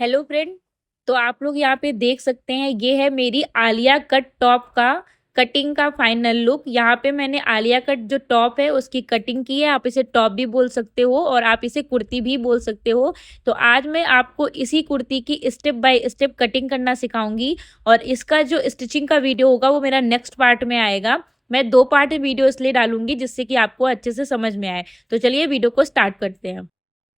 Hello friend. तो आप लोग यहाँ पे देख सकते हैं, ये है मेरी आलिया कट टॉप का कटिंग का फाइनल लुक। यहाँ पे मैंने आलिया कट जो टॉप है उसकी कटिंग की है। आप इसे टॉप भी बोल सकते हो और आप इसे कुर्ती भी बोल सकते हो। तो आज मैं आपको इसी कुर्ती की स्टेप बाय स्टेप कटिंग करना सिखाऊंगी और इसका जो स्टिचिंग का वीडियो होगा वो मेरा नेक्स्ट पार्ट में आएगा। मैं 2 पार्ट वीडियो इसलिए डालूंगी जिससे कि आपको अच्छे से समझ में आए। तो चलिए वीडियो को स्टार्ट करते हैं।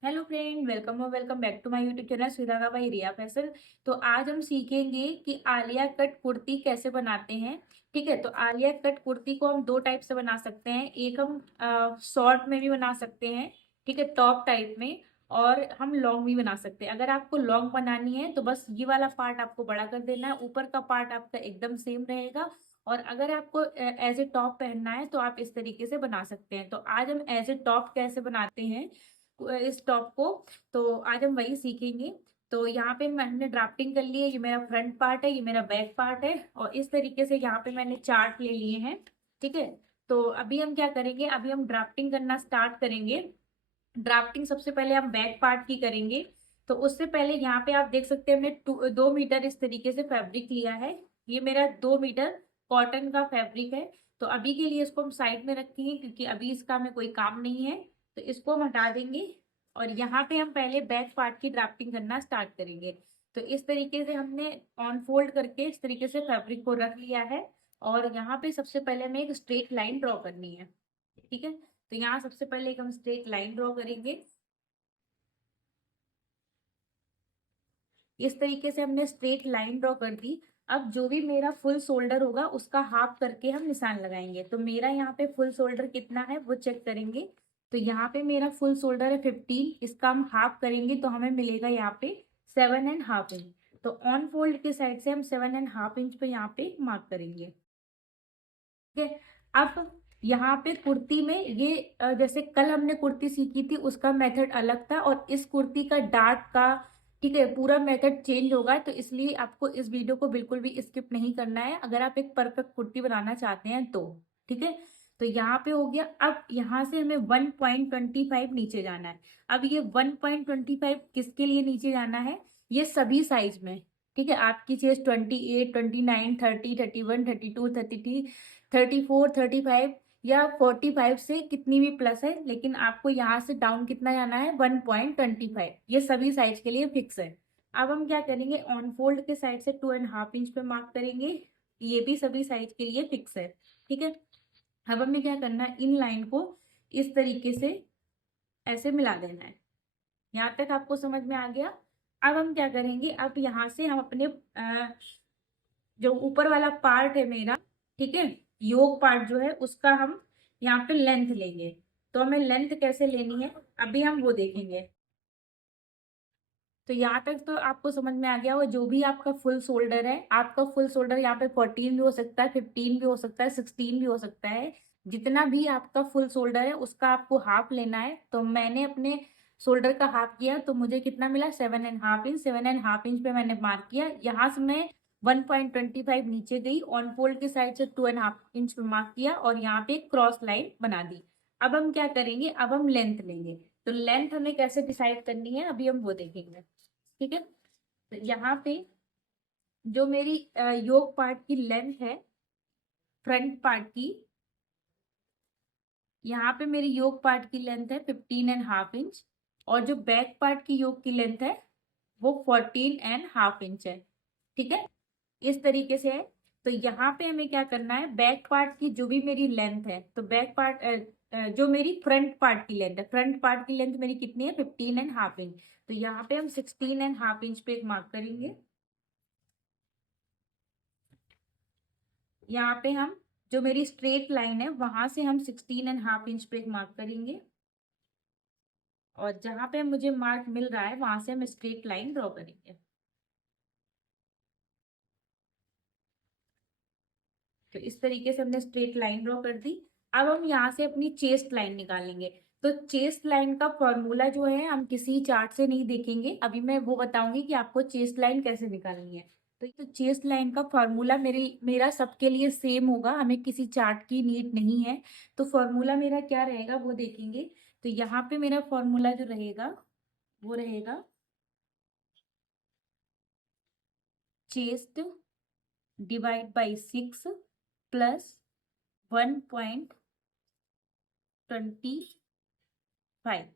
Hello friend, welcome back to my YouTube channel Shriraga by Riya fashion. तो आज हम सीखेंगे कि आलिया कट कुर्ती कैसे बनाते हैं। ठीक है, तो आलिया कट कुर्ती को हम 2 टाइप से बना सकते हैं। एक हम शॉर्ट में भी बना सकते हैं, ठीक है, टॉप टाइप में। और हम लॉन्ग भी बना सकते हैं। अगर आपको लॉन्ग बनानी है तो बस ये वाला पार्ट आपको बड़ा कर देना है, ऊपर का पार्ट आपका एकदम सेम रहेगा। और अगर आपको एज ए टॉप पहनना है तो आप इस तरीके से बना सकते हैं। तो आज हम एज ए टॉप कैसे बनाते हैं इस टॉप को, तो आज हम वही सीखेंगे। तो यहाँ पे मैंने ड्राफ्टिंग कर ली है। ये मेरा फ्रंट पार्ट है, ये मेरा बैक पार्ट है और इस तरीके से यहाँ पे मैंने चार्ट ले लिए हैं। ठीक है, तो अभी हम क्या करेंगे, अभी हम ड्राफ्टिंग करना स्टार्ट करेंगे। ड्राफ्टिंग सबसे पहले हम बैक पार्ट की करेंगे। तो उससे पहले यहाँ पे आप देख सकते हैं हमने 2 मीटर इस तरीके से फैब्रिक लिया है। ये मेरा 2 मीटर कॉटन का फैब्रिक है। तो अभी के लिए इसको हम साइड में रखेंगे क्योंकि अभी इसका हमें कोई काम नहीं है। तो इसको हम हटा देंगे और यहाँ पे हम पहले बैक पार्ट की ड्राफ्टिंग करना स्टार्ट करेंगे। तो इस तरीके से हमने ऑन फोल्ड करके इस तरीके से फैब्रिक को रख लिया है। और यहाँ पे सबसे पहले हमें एक स्ट्रेट लाइन ड्रॉ करनी है। ठीक है, तो यहाँ सबसे पहले एक हम स्ट्रेट लाइन ड्रॉ करेंगे। इस तरीके से हमने स्ट्रेट लाइन ड्रॉ कर दी। अब जो भी मेरा फुल शोल्डर होगा उसका हाफ करके हम निशान लगाएंगे। तो मेरा यहाँ पे फुल शोल्डर कितना है वो चेक करेंगे। तो यहाँ पे मेरा फुल शोल्डर है 15, इसका हम हाफ करेंगे तो हमें मिलेगा यहाँ पे 7.5 इंच। तो ऑन फोल्ड के साइड से हम 7.5 इंच पे यहाँ पे मार्क करेंगे। ठीक है, अब यहाँ पे कुर्ती में ये जैसे कल हमने कुर्ती सीखी थी उसका मेथड अलग था और इस कुर्ती का डार्ट का, ठीक है, पूरा मेथड चेंज होगा। तो इसलिए आपको इस वीडियो को बिल्कुल भी स्किप नहीं करना है अगर आप एक परफेक्ट कुर्ती बनाना चाहते हैं तो। ठीक है, तो यहाँ पे हो गया। अब यहाँ से हमें 1.25 नीचे जाना है। अब ये 1.25 किसके लिए नीचे जाना है, ये सभी साइज में। ठीक है, आपकी चेस्ट 28, 29, 30, 31, 32, 33, 34, 35 या 45 से कितनी भी प्लस है, लेकिन आपको यहाँ से डाउन कितना जाना है 1.25। ये सभी साइज के लिए फिक्स है। अब हम क्या करेंगे, ऑन फोल्ड के साइड से 2.5 इंच पे मार्क करेंगे। ये भी सभी साइज के लिए फिक्स है। ठीक है, अब हमें क्या करना है, इन लाइन को इस तरीके से ऐसे मिला देना है। यहाँ तक आपको समझ में आ गया। अब हम क्या करेंगे, अब यहाँ से हम अपने जो ऊपर वाला पार्ट है मेरा, ठीक है, योक पार्ट जो है उसका हम यहाँ पे लेंथ लेंगे। तो हमें लेंथ कैसे लेनी है अभी हम वो देखेंगे। तो यहाँ तक तो आपको समझ में आ गया हो। जो भी आपका फुल शोल्डर है, आपका फुल शोल्डर यहाँ पे 14 भी हो सकता है, 15 भी हो सकता है, 16 भी हो सकता है। जितना भी आपका फुल शोल्डर है उसका आपको हाफ लेना है। तो मैंने अपने शोल्डर का हाफ किया तो मुझे कितना मिला, 7.5 इंच। 7.5 इंच पे मैंने मार्क किया। यहाँ से मैं 1.25 नीचे गई, ऑन फोल्ड के साइड से 2.5 इंच पे मार्क किया और यहाँ पे क्रॉस लाइन बना दी। अब हम क्या करेंगे, अब हम लेंथ लेंगे। तो लेंथ हमें कैसे डिसाइड करनी है अभी हम वो देखेंगे। ठीक है, तो यहाँ पे जो मेरी योक पार्ट की लेंथ है, फ्रंट पार्ट की, यहाँ पे मेरी योक पार्ट की लेंथ है 15.5 इंच। और जो बैक पार्ट की योक की लेंथ है वो 14.5 इंच है। ठीक है, इस तरीके से है। तो यहाँ पे हमें क्या करना है, बैक पार्ट की जो भी मेरी लेंथ है, तो बैक पार्ट जो मेरी फ्रंट पार्ट की लेंथ है, फ्रंट पार्ट की लेंथ मेरी कितनी है, 15.5 इंच। तो यहाँ पे हम 16.5 इंच पे एक मार्क करेंगे। यहाँ पे हम जो मेरी स्ट्रेट लाइन है वहां से हम 16.5 इंच पे एक मार्क करेंगे। और जहां पे मुझे मार्क मिल रहा है वहां से हम स्ट्रेट लाइन ड्रॉ करेंगे। तो इस तरीके से हमने स्ट्रेट लाइन ड्रॉ कर दी। अब हम यहाँ से अपनी चेस्ट लाइन निकालेंगे। तो चेस्ट लाइन का फॉर्मूला जो है हम किसी चार्ट से नहीं देखेंगे, अभी मैं वो बताऊंगी कि आपको चेस्ट लाइन कैसे निकालनी है। तो चेस्ट लाइन का फॉर्मूला मेरा सबके लिए सेम होगा, हमें किसी चार्ट की नीड नहीं है। तो फॉर्मूला मेरा क्या रहेगा वो देखेंगे। तो यहाँ पे मेरा फॉर्मूला जो रहेगा वो रहेगा चेस्ट डिवाइड बाई 6 प्लस 1.25।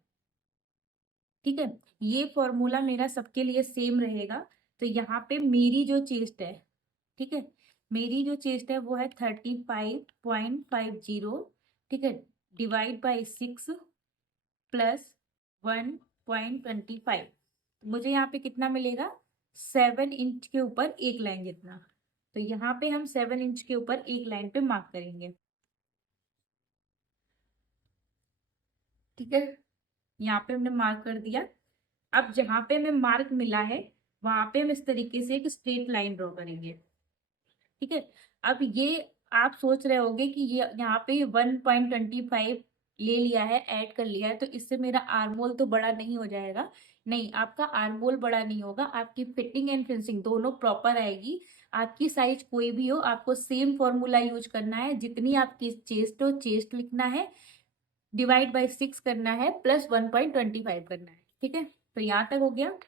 ठीक है, ये फॉर्मूला मेरा सबके लिए सेम रहेगा। तो यहाँ पे मेरी जो चेस्ट है, ठीक है, मेरी जो चेस्ट है वो है 35.50, ठीक है, डिवाइड बाई 6 प्लस 1.25। मुझे यहाँ पे कितना मिलेगा? 7 इंच के ऊपर एक लाइन जितना। तो यहाँ पे हम 7 इंच के ऊपर एक लाइन पे मार्क करेंगे। ठीक है, यहाँ पे हमने मार्क कर दिया। अब जहाँ पे हमें मार्क मिला है वहां पे हम इस तरीके से एक स्ट्रेट लाइन ड्रॉ करेंगे। ठीक है, अब ये आप सोच रहे होंगे कि ये यहाँ पे 1.25 ले लिया है, ऐड कर लिया है, तो इससे मेरा आर्मोल तो बड़ा नहीं हो जाएगा। नहीं, आपका आर्मोल बड़ा नहीं होगा, आपकी फिटिंग एंड फिनिशिंग दोनों प्रॉपर आएगी। आपकी साइज कोई भी हो, आपको सेम फॉर्मूला यूज करना है। जितनी आपकी चेस्ट हो, चेस्ट लिखना है, डिवाइड बाई 6 करना है, प्लस 1.25 करना है। ठीक है, तो यहाँ तक हो गया।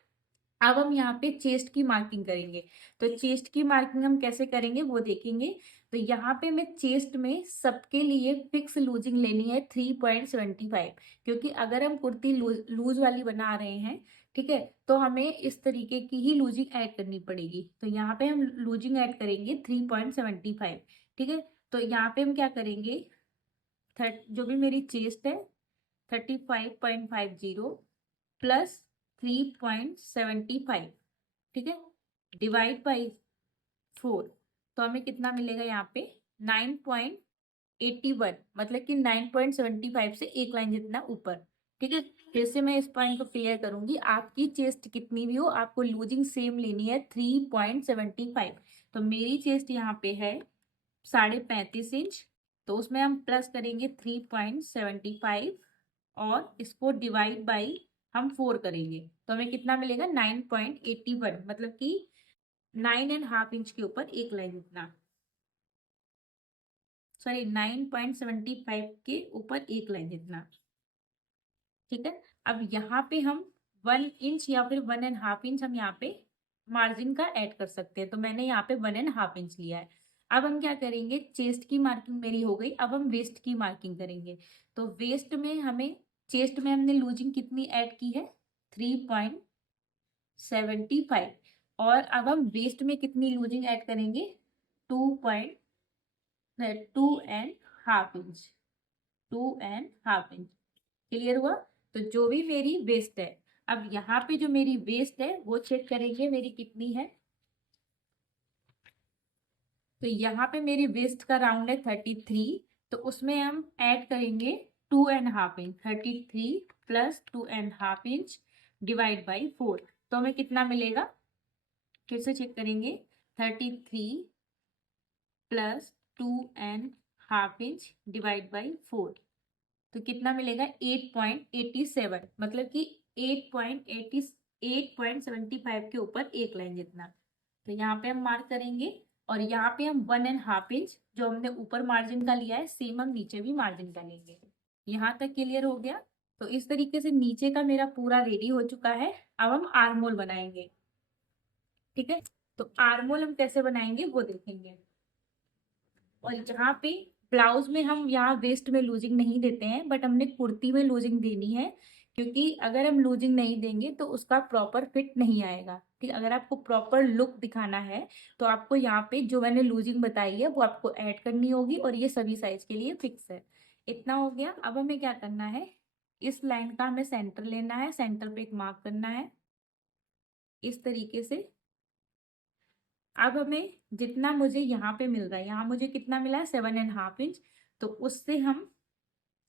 अब हम यहाँ पे चेस्ट की मार्किंग करेंगे। तो चेस्ट की मार्किंग हम कैसे करेंगे वो देखेंगे। तो यहाँ पे मैं चेस्ट में सबके लिए फिक्स लूजिंग लेनी है 3.75, क्योंकि अगर हम कुर्ती लूज वाली बना रहे हैं, ठीक है, तो हमें इस तरीके की ही लूजिंग ऐड करनी पड़ेगी। तो यहाँ पे हम लूजिंग ऐड करेंगे 3.75। ठीक है, तो यहाँ पे हम क्या करेंगे, जो भी मेरी चेस्ट है 35.50 प्लस 3.75, ठीक है, डिवाइड बाई 4। तो हमें कितना मिलेगा यहाँ पे? 9.81, मतलब कि 9.75 से एक लाइन जितना ऊपर। ठीक है, फिर से मैं इस पॉइंट को क्लियर करूंगी। आपकी चेस्ट कितनी भी हो, आपको लूजिंग सेम लेनी है 3.75। तो मेरी चेस्ट यहाँ पे है 35.5 इंच, तो उसमें हम प्लस करेंगे 3.75 और इसको डिवाइड बाई हम 4 करेंगे। तो हमें कितना मिलेगा? 9.81, मतलब कि 9.5 इंच के ऊपर एक लाइन जितना, सॉरी 9.75 के ऊपर एक लाइन जितना। ठीक है, अब यहाँ पे हम 1 इंच या फिर 1.5 इंच हम यहाँ पे मार्जिन का ऐड कर सकते हैं। तो मैंने यहाँ पे 1.5 इंच लिया है। अब हम क्या करेंगे, चेस्ट की मार्किंग मेरी हो गई, अब हम वेस्ट की मार्किंग करेंगे। तो वेस्ट में हमें, चेस्ट में हमने लूजिंग कितनी ऐड की है? 3.75। और अब हम वेस्ट में कितनी लूजिंग ऐड करेंगे? 2.5 इंच, 2.5 इंच। क्लियर हुआ? तो जो भी मेरी वेस्ट है, अब यहाँ पे जो मेरी वेस्ट है वो चेक करेंगे मेरी कितनी है। तो यहाँ पे मेरी वेस्ट का राउंड है 33, तो उसमें हम ऐड करेंगे 2.5 inch. 33 plus 2.5 inch divide by 4। तो हमें कितना मिलेगा? फिर से चेक करेंगे। 33 प्लस 2.5 इंच डिवाइड बाई 4, तो कितना मिलेगा? 8.87, मतलब कि 8.75 के ऊपर एक लाइन जितना। तो यहाँ पे हम मार्क करेंगे और यहाँ पे हम 1.5 इंच जो हमने ऊपर मार्जिन का लिया है, सेम हम नीचे भी मार्जिन का लेंगे। यहाँ तक क्लियर हो गया? तो इस तरीके से नीचे का मेरा पूरा रेडी हो चुका है। अब हम आर्मोल बनाएंगे। ठीक है, तो आर्मोल हम कैसे बनाएंगे वो देखेंगे। और यहाँ पे ब्लाउज में हम यहाँ वेस्ट में लूजिंग नहीं देते हैं, बट हमने कुर्ती में लूजिंग देनी है, क्योंकि अगर हम लूजिंग नहीं देंगे तो उसका प्रॉपर फिट नहीं आएगा। ठीक, अगर आपको प्रॉपर लुक दिखाना है तो आपको यहाँ पे जो मैंने लूजिंग बताई है वो आपको ऐड करनी होगी, और ये सभी साइज के लिए फिक्स है। इतना हो गया। अब हमें क्या करना है, इस लाइन का हमें सेंटर लेना है, सेंटर पे एक मार्क करना है इस तरीके से। अब हमें जितना मुझे यहाँ पे मिल रहा है, यहाँ मुझे कितना मिला है? 7.5 इंच। तो उससे हम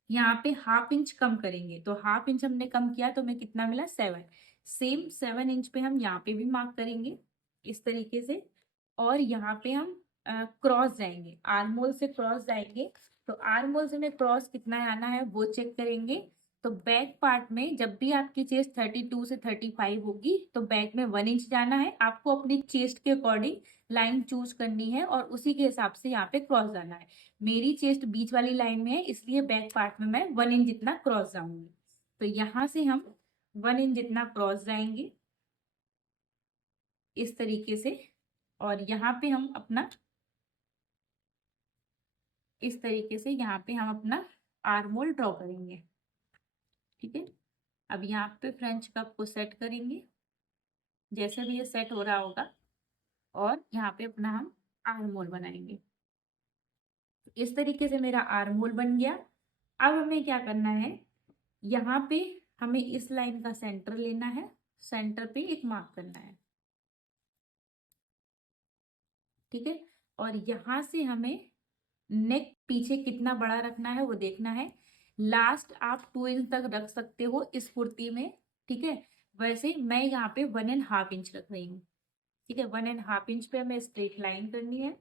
यहाँ पे हाफ इंच कम करेंगे। तो हाफ इंच हमने कम किया तो हमें कितना मिला? 7। सेम 7 इंच पे हम यहाँ पे भी मार्क करेंगे इस तरीके से। और यहाँ पे हम क्रॉस जाएंगे, आर्मोल से क्रॉस जाएंगे। तो आर्मोल से हमें क्रॉस कितना आना है वो चेक करेंगे। तो बैक पार्ट में जब भी आपकी चेस्ट 32 से 35 होगी तो बैक में 1 इंच जाना है। आपको अपनी चेस्ट के अकॉर्डिंग लाइन चूज करनी है और उसी के हिसाब से यहाँ पे क्रॉस जाना है। मेरी चेस्ट बीच वाली लाइन में है, इसलिए बैक पार्ट में मैं 1 इंच जितना क्रॉस जाऊंगी। तो यहाँ से हम 1 इंच जितना क्रॉस जाएंगे इस तरीके से। और यहाँ पे हम अपना इस तरीके से यहाँ पे हम अपना आर्म होल ड्रॉ करेंगे। ठीक है, अब यहाँ पे फ्रेंच कप को सेट करेंगे जैसे भी ये सेट हो रहा होगा, और यहाँ पे अपना हम आर्म होल बनाएंगे। इस तरीके से मेरा आर्म होल बन गया। अब हमें क्या करना है, यहाँ पे हमें इस लाइन का सेंटर लेना है, सेंटर पे एक मार्क करना है। ठीक है, और यहाँ से हमें नेक पीछे कितना बड़ा रखना है वो देखना है। लास्ट आप 2 इंच तक रख सकते हो इस कुर्ती में। ठीक है, वैसे मैं यहाँ पे 1.5 इंच रख रही हूँ। ठीक है, 1.5 इंच पे हमें स्ट्रेट लाइन करनी है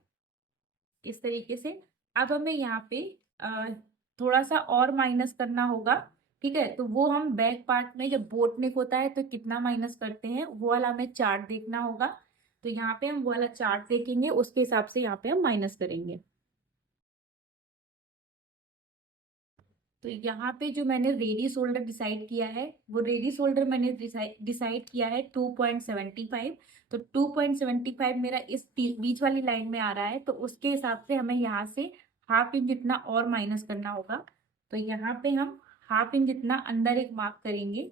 इस तरीके से। अब हमें यहाँ पे थोड़ा सा और माइनस करना होगा। ठीक है, तो वो हम बैक पार्ट में जब बोट नेक होता है तो कितना माइनस करते हैं वो वाला हमें चार्ट देखना होगा। तो यहाँ पे हम वो वाला चार्ट देखेंगे, उसके हिसाब से यहाँ पे हम माइनस करेंगे। तो यहाँ पे जो मैंने रेडी शोल्डर डिसाइड किया है, वो रेडी शोल्डर मैंने डिसाइड किया है 2.75। तो 2.75 मेरा इस बीच वाली लाइन में आ रहा है, तो उसके हिसाब से हमें यहाँ से ½ इंच जितना और माइनस करना होगा। तो यहाँ पे हम ½ इंच जितना अंदर एक मार्क करेंगे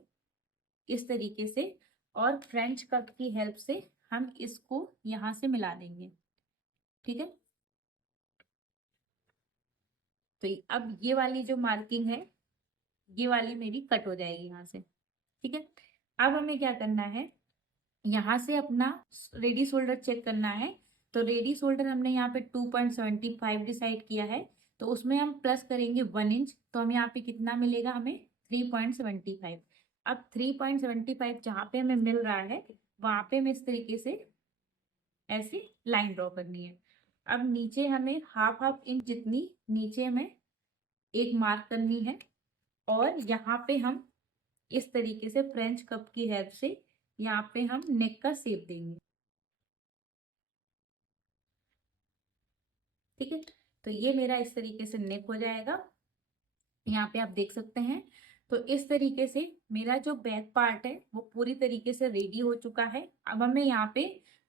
इस तरीके से, और फ्रेंच कट की हेल्प से हम इसको यहाँ से मिला देंगे। ठीक है, तो अब ये वाली जो मार्किंग है ये वाली मेरी कट हो जाएगी यहाँ से। ठीक है, अब हमें क्या करना है, यहाँ से अपना रेडी शोल्डर चेक करना है। तो रेडी शोल्डर हमने यहाँ पे 2.75 डिसाइड किया है, तो उसमें हम प्लस करेंगे 1 इंच। तो हम यहाँ पे कितना मिलेगा हमें 3.75। अब 3.75 जहाँ पे हमें मिल रहा है वहां पे हमें इस तरीके से ऐसे लाइन ड्रॉ करनी है। अब नीचे हमें ½ इंच जितनी नीचे हमें एक मार्क करनी है, और यहाँ पे हम इस तरीके से फ्रेंच कप की हेल्प से यहाँ पे हम नेक का शेप देंगे। ठीक है, तो ये मेरा इस तरीके से नेक हो जाएगा, यहाँ पे आप देख सकते हैं। तो इस तरीके से मेरा जो बैक पार्ट है वो पूरी तरीके से रेडी हो चुका है। अब हमें यहाँ पे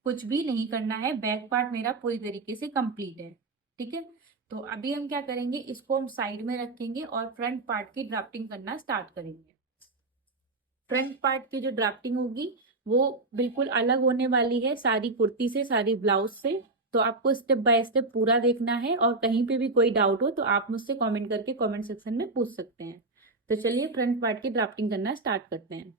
कुछ भी नहीं करना है, बैक पार्ट मेरा पूरी तरीके से कंप्लीट है। ठीक है, तो अभी हम क्या करेंगे, इसको हम साइड में रखेंगे और फ्रंट पार्ट की ड्राफ्टिंग करना स्टार्ट करेंगे। फ्रंट पार्ट की जो ड्राफ्टिंग होगी वो बिल्कुल अलग होने वाली है सारी कुर्ती से, सारी ब्लाउज से। तो आपको स्टेप बाय स्टेप पूरा देखना है, और कहीं पे भी कोई डाउट हो तो आप मुझसे कमेंट करके कमेंट सेक्शन में पूछ सकते हैं। तो चलिए फ्रंट पार्ट की ड्राफ्टिंग करना स्टार्ट करते हैं।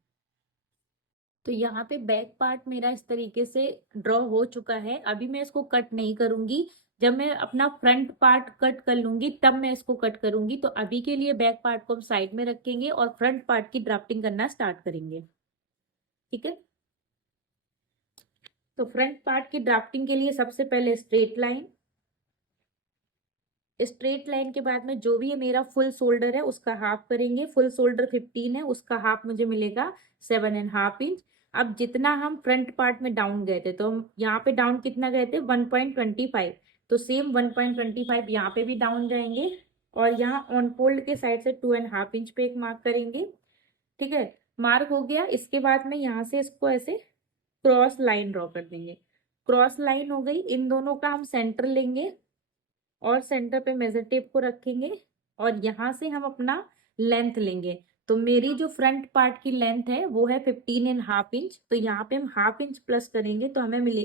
तो यहाँ पे बैक पार्ट मेरा इस तरीके से ड्रॉ हो चुका है। अभी मैं इसको कट नहीं करूंगी, जब मैं अपना फ्रंट पार्ट कट कर लूंगी तब मैं इसको कट करूंगी। तो अभी के लिए बैक पार्ट को हम साइड में रखेंगे और फ्रंट पार्ट की ड्राफ्टिंग करना स्टार्ट करेंगे। ठीक है, तो फ्रंट पार्ट की ड्राफ्टिंग के लिए सबसे पहले स्ट्रेट लाइन, स्ट्रेट लाइन के बाद में जो भी है मेरा फुल शोल्डर है उसका हाफ करेंगे। फुल शोल्डर 15 है, उसका हाफ मुझे मिलेगा 7.5 इंच। अब जितना हम फ्रंट पार्ट में डाउन गए थे, तो हम यहाँ पे डाउन कितना गए थे 1.25, तो सेम 1.25 यहाँ पे भी डाउन जाएंगे, और यहाँ ऑन फोल्ड के साइड से 2.5 इंच पे एक मार्क करेंगे। ठीक है, मार्क हो गया। इसके बाद में यहाँ से इसको ऐसे क्रॉस लाइन ड्रॉ कर देंगे। क्रॉस लाइन हो गई, इन दोनों का हम सेंटर लेंगे और सेंटर पे मेजर टेप को रखेंगे, और यहाँ से हम अपना लेंथ लेंगे। तो मेरी जो फ्रंट पार्ट की लेंथ है वो है 15.5 इंच। तो यहाँ पे हम ½ इंच प्लस करेंगे तो हमें मिले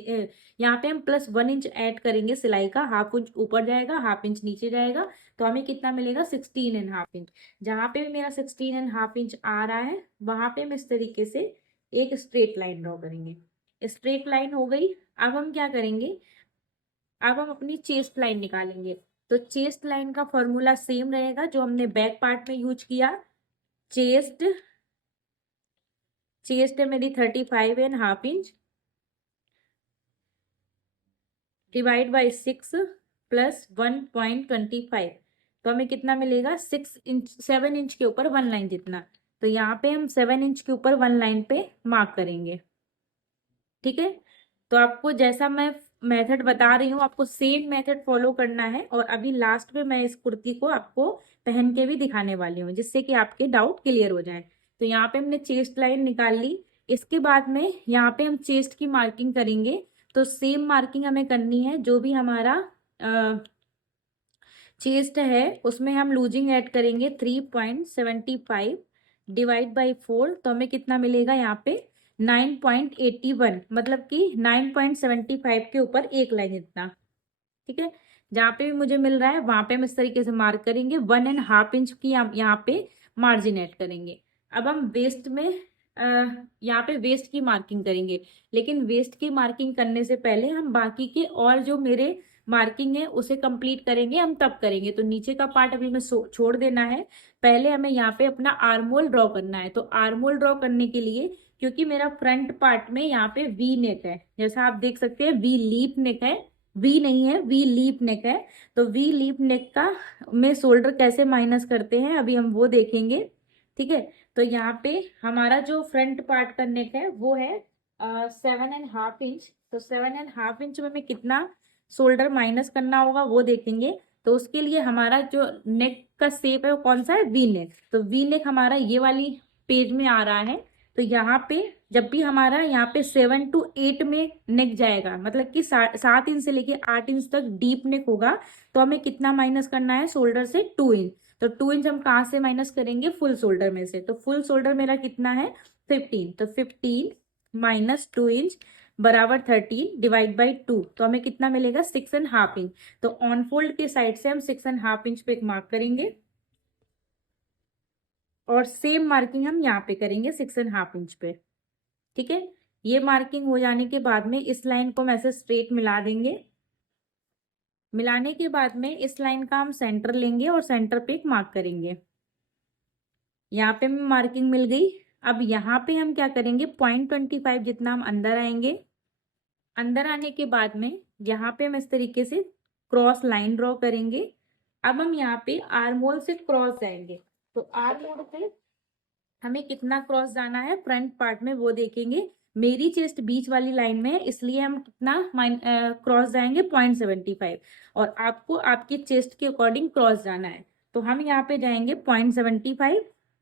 यहाँ पे हम प्लस 1 इंच ऐड करेंगे सिलाई का। ½ इंच ऊपर जाएगा, ½ इंच नीचे जाएगा, तो हमें कितना मिलेगा 16.5 इंच। जहाँ पे भी मेरा 16.5 इंच आ रहा है वहां पे हम इस तरीके से एक स्ट्रेट लाइन ड्रॉ करेंगे। स्ट्रेट लाइन हो गई। अब हम क्या करेंगे, अब हम अपनी चेस्ट लाइन निकालेंगे। तो चेस्ट लाइन का फॉर्मूला सेम रहेगा जो हमने बैक पार्ट में यूज किया। चेस्ट चेस्ट है मेरी 35.5 इंच, डिवाइड बाई 6 प्लस 1.25, तो हमें कितना मिलेगा 6 इंच, 7 इंच के ऊपर 1 लाइन जितना। तो यहाँ पे हम 7 इंच के ऊपर 1 लाइन पे मार्क करेंगे। ठीक है, तो आपको जैसा मैं मेथड बता रही हूँ आपको सेम मेथड फॉलो करना है। और अभी लास्ट में मैं इस कुर्ती को आपको पहन के भी दिखाने वाली हूँ जिससे कि आपके डाउट क्लियर हो जाए। तो यहाँ पे हमने चेस्ट लाइन निकाल ली। इसके बाद में यहाँ पे हम चेस्ट की मार्किंग करेंगे। तो सेम मार्किंग हमें करनी है, जो भी हमारा चेस्ट है उसमें हम लूजिंग ऐड करेंगे 3.75 डिवाइड बाई 4, तो हमें कितना मिलेगा यहाँ पे 9.81, मतलब कि 9.75 के ऊपर एक लाइन इतना। ठीक है, जहाँ पे भी मुझे मिल रहा है वहां पे हम इस तरीके से मार्क करेंगे। 1.5 इंच की हम यहाँ पे मार्जिन ऐड करेंगे। अब हम वेस्ट में यहाँ पे वेस्ट की मार्किंग करेंगे, लेकिन वेस्ट की मार्किंग करने से पहले हम बाकी के और जो मेरे मार्किंग है उसे कंप्लीट करेंगे, हम तब करेंगे। तो नीचे का पार्ट अभी मैं छोड़ देना है, पहले हमें यहाँ पे अपना आर्मोल ड्रॉ करना है। तो आर्मोल ड्रॉ करने के लिए, क्योंकि मेरा फ्रंट पार्ट में यहाँ पे वी नेक है, जैसा आप देख सकते हैं वी लीप नेक है, वी नहीं है वी लीप नेक है। तो वी लीप नेक का में शोल्डर कैसे माइनस करते हैं अभी हम वो देखेंगे। ठीक है, तो यहाँ पे हमारा जो फ्रंट पार्ट का नेक है वो है 7.5 इंच। तो 7.5 इंच में हमें कितना शोल्डर माइनस करना होगा वो देखेंगे। तो उसके लिए हमारा जो नेक का शेप है वो कौन सा है, वी नेक। तो वी नेक हमारा ये वाली पेज में आ रहा है। तो यहाँ पे जब भी हमारा यहाँ पे 7 to 8 में नेक जाएगा, मतलब कि 7 इंच से लेके 8 इंच तक डीप नेक होगा, तो हमें कितना माइनस करना है शोल्डर से 2 इंच। तो 2 इंच हम कहाँ से माइनस करेंगे, फुल शोल्डर में से। तो फुल शोल्डर मेरा कितना है 15, तो 15 माइनस 2 इंच बराबर 13 डिवाइड बाई 2, तो हमें कितना मिलेगा 6.5 इंच। तो ऑन फोल्ड के साइड से हम 6.5 इंच पे एक मार्क करेंगे, और सेम मार्किंग हम यहाँ पे करेंगे 6.5 इंच पे। ठीक है, ये मार्किंग हो जाने के बाद में इस लाइन को हम ऐसे स्ट्रेट मिला देंगे। मिलाने के बाद में इस लाइन का हम सेंटर लेंगे और सेंटर पे एक मार्क करेंगे। यहाँ पे हमें मार्किंग मिल गई। अब यहाँ पे हम क्या करेंगे, 0.25 जितना हम अंदर आएंगे। अंदर आने के बाद में यहाँ पे हम इस तरीके से क्रॉस लाइन ड्रॉ करेंगे। अब हम यहाँ पे आर्मोल से क्रॉस जाएंगे। तो आर्मोल से हमें कितना क्रॉस जाना है फ्रंट पार्ट में वो देखेंगे। मेरी चेस्ट बीच वाली लाइन में है, इसलिए हम कितना क्रॉस जाएंगे 0.75, और आपको आपकी चेस्ट के अकॉर्डिंग क्रॉस जाना है। तो हम यहाँ पे जाएंगे 0.75।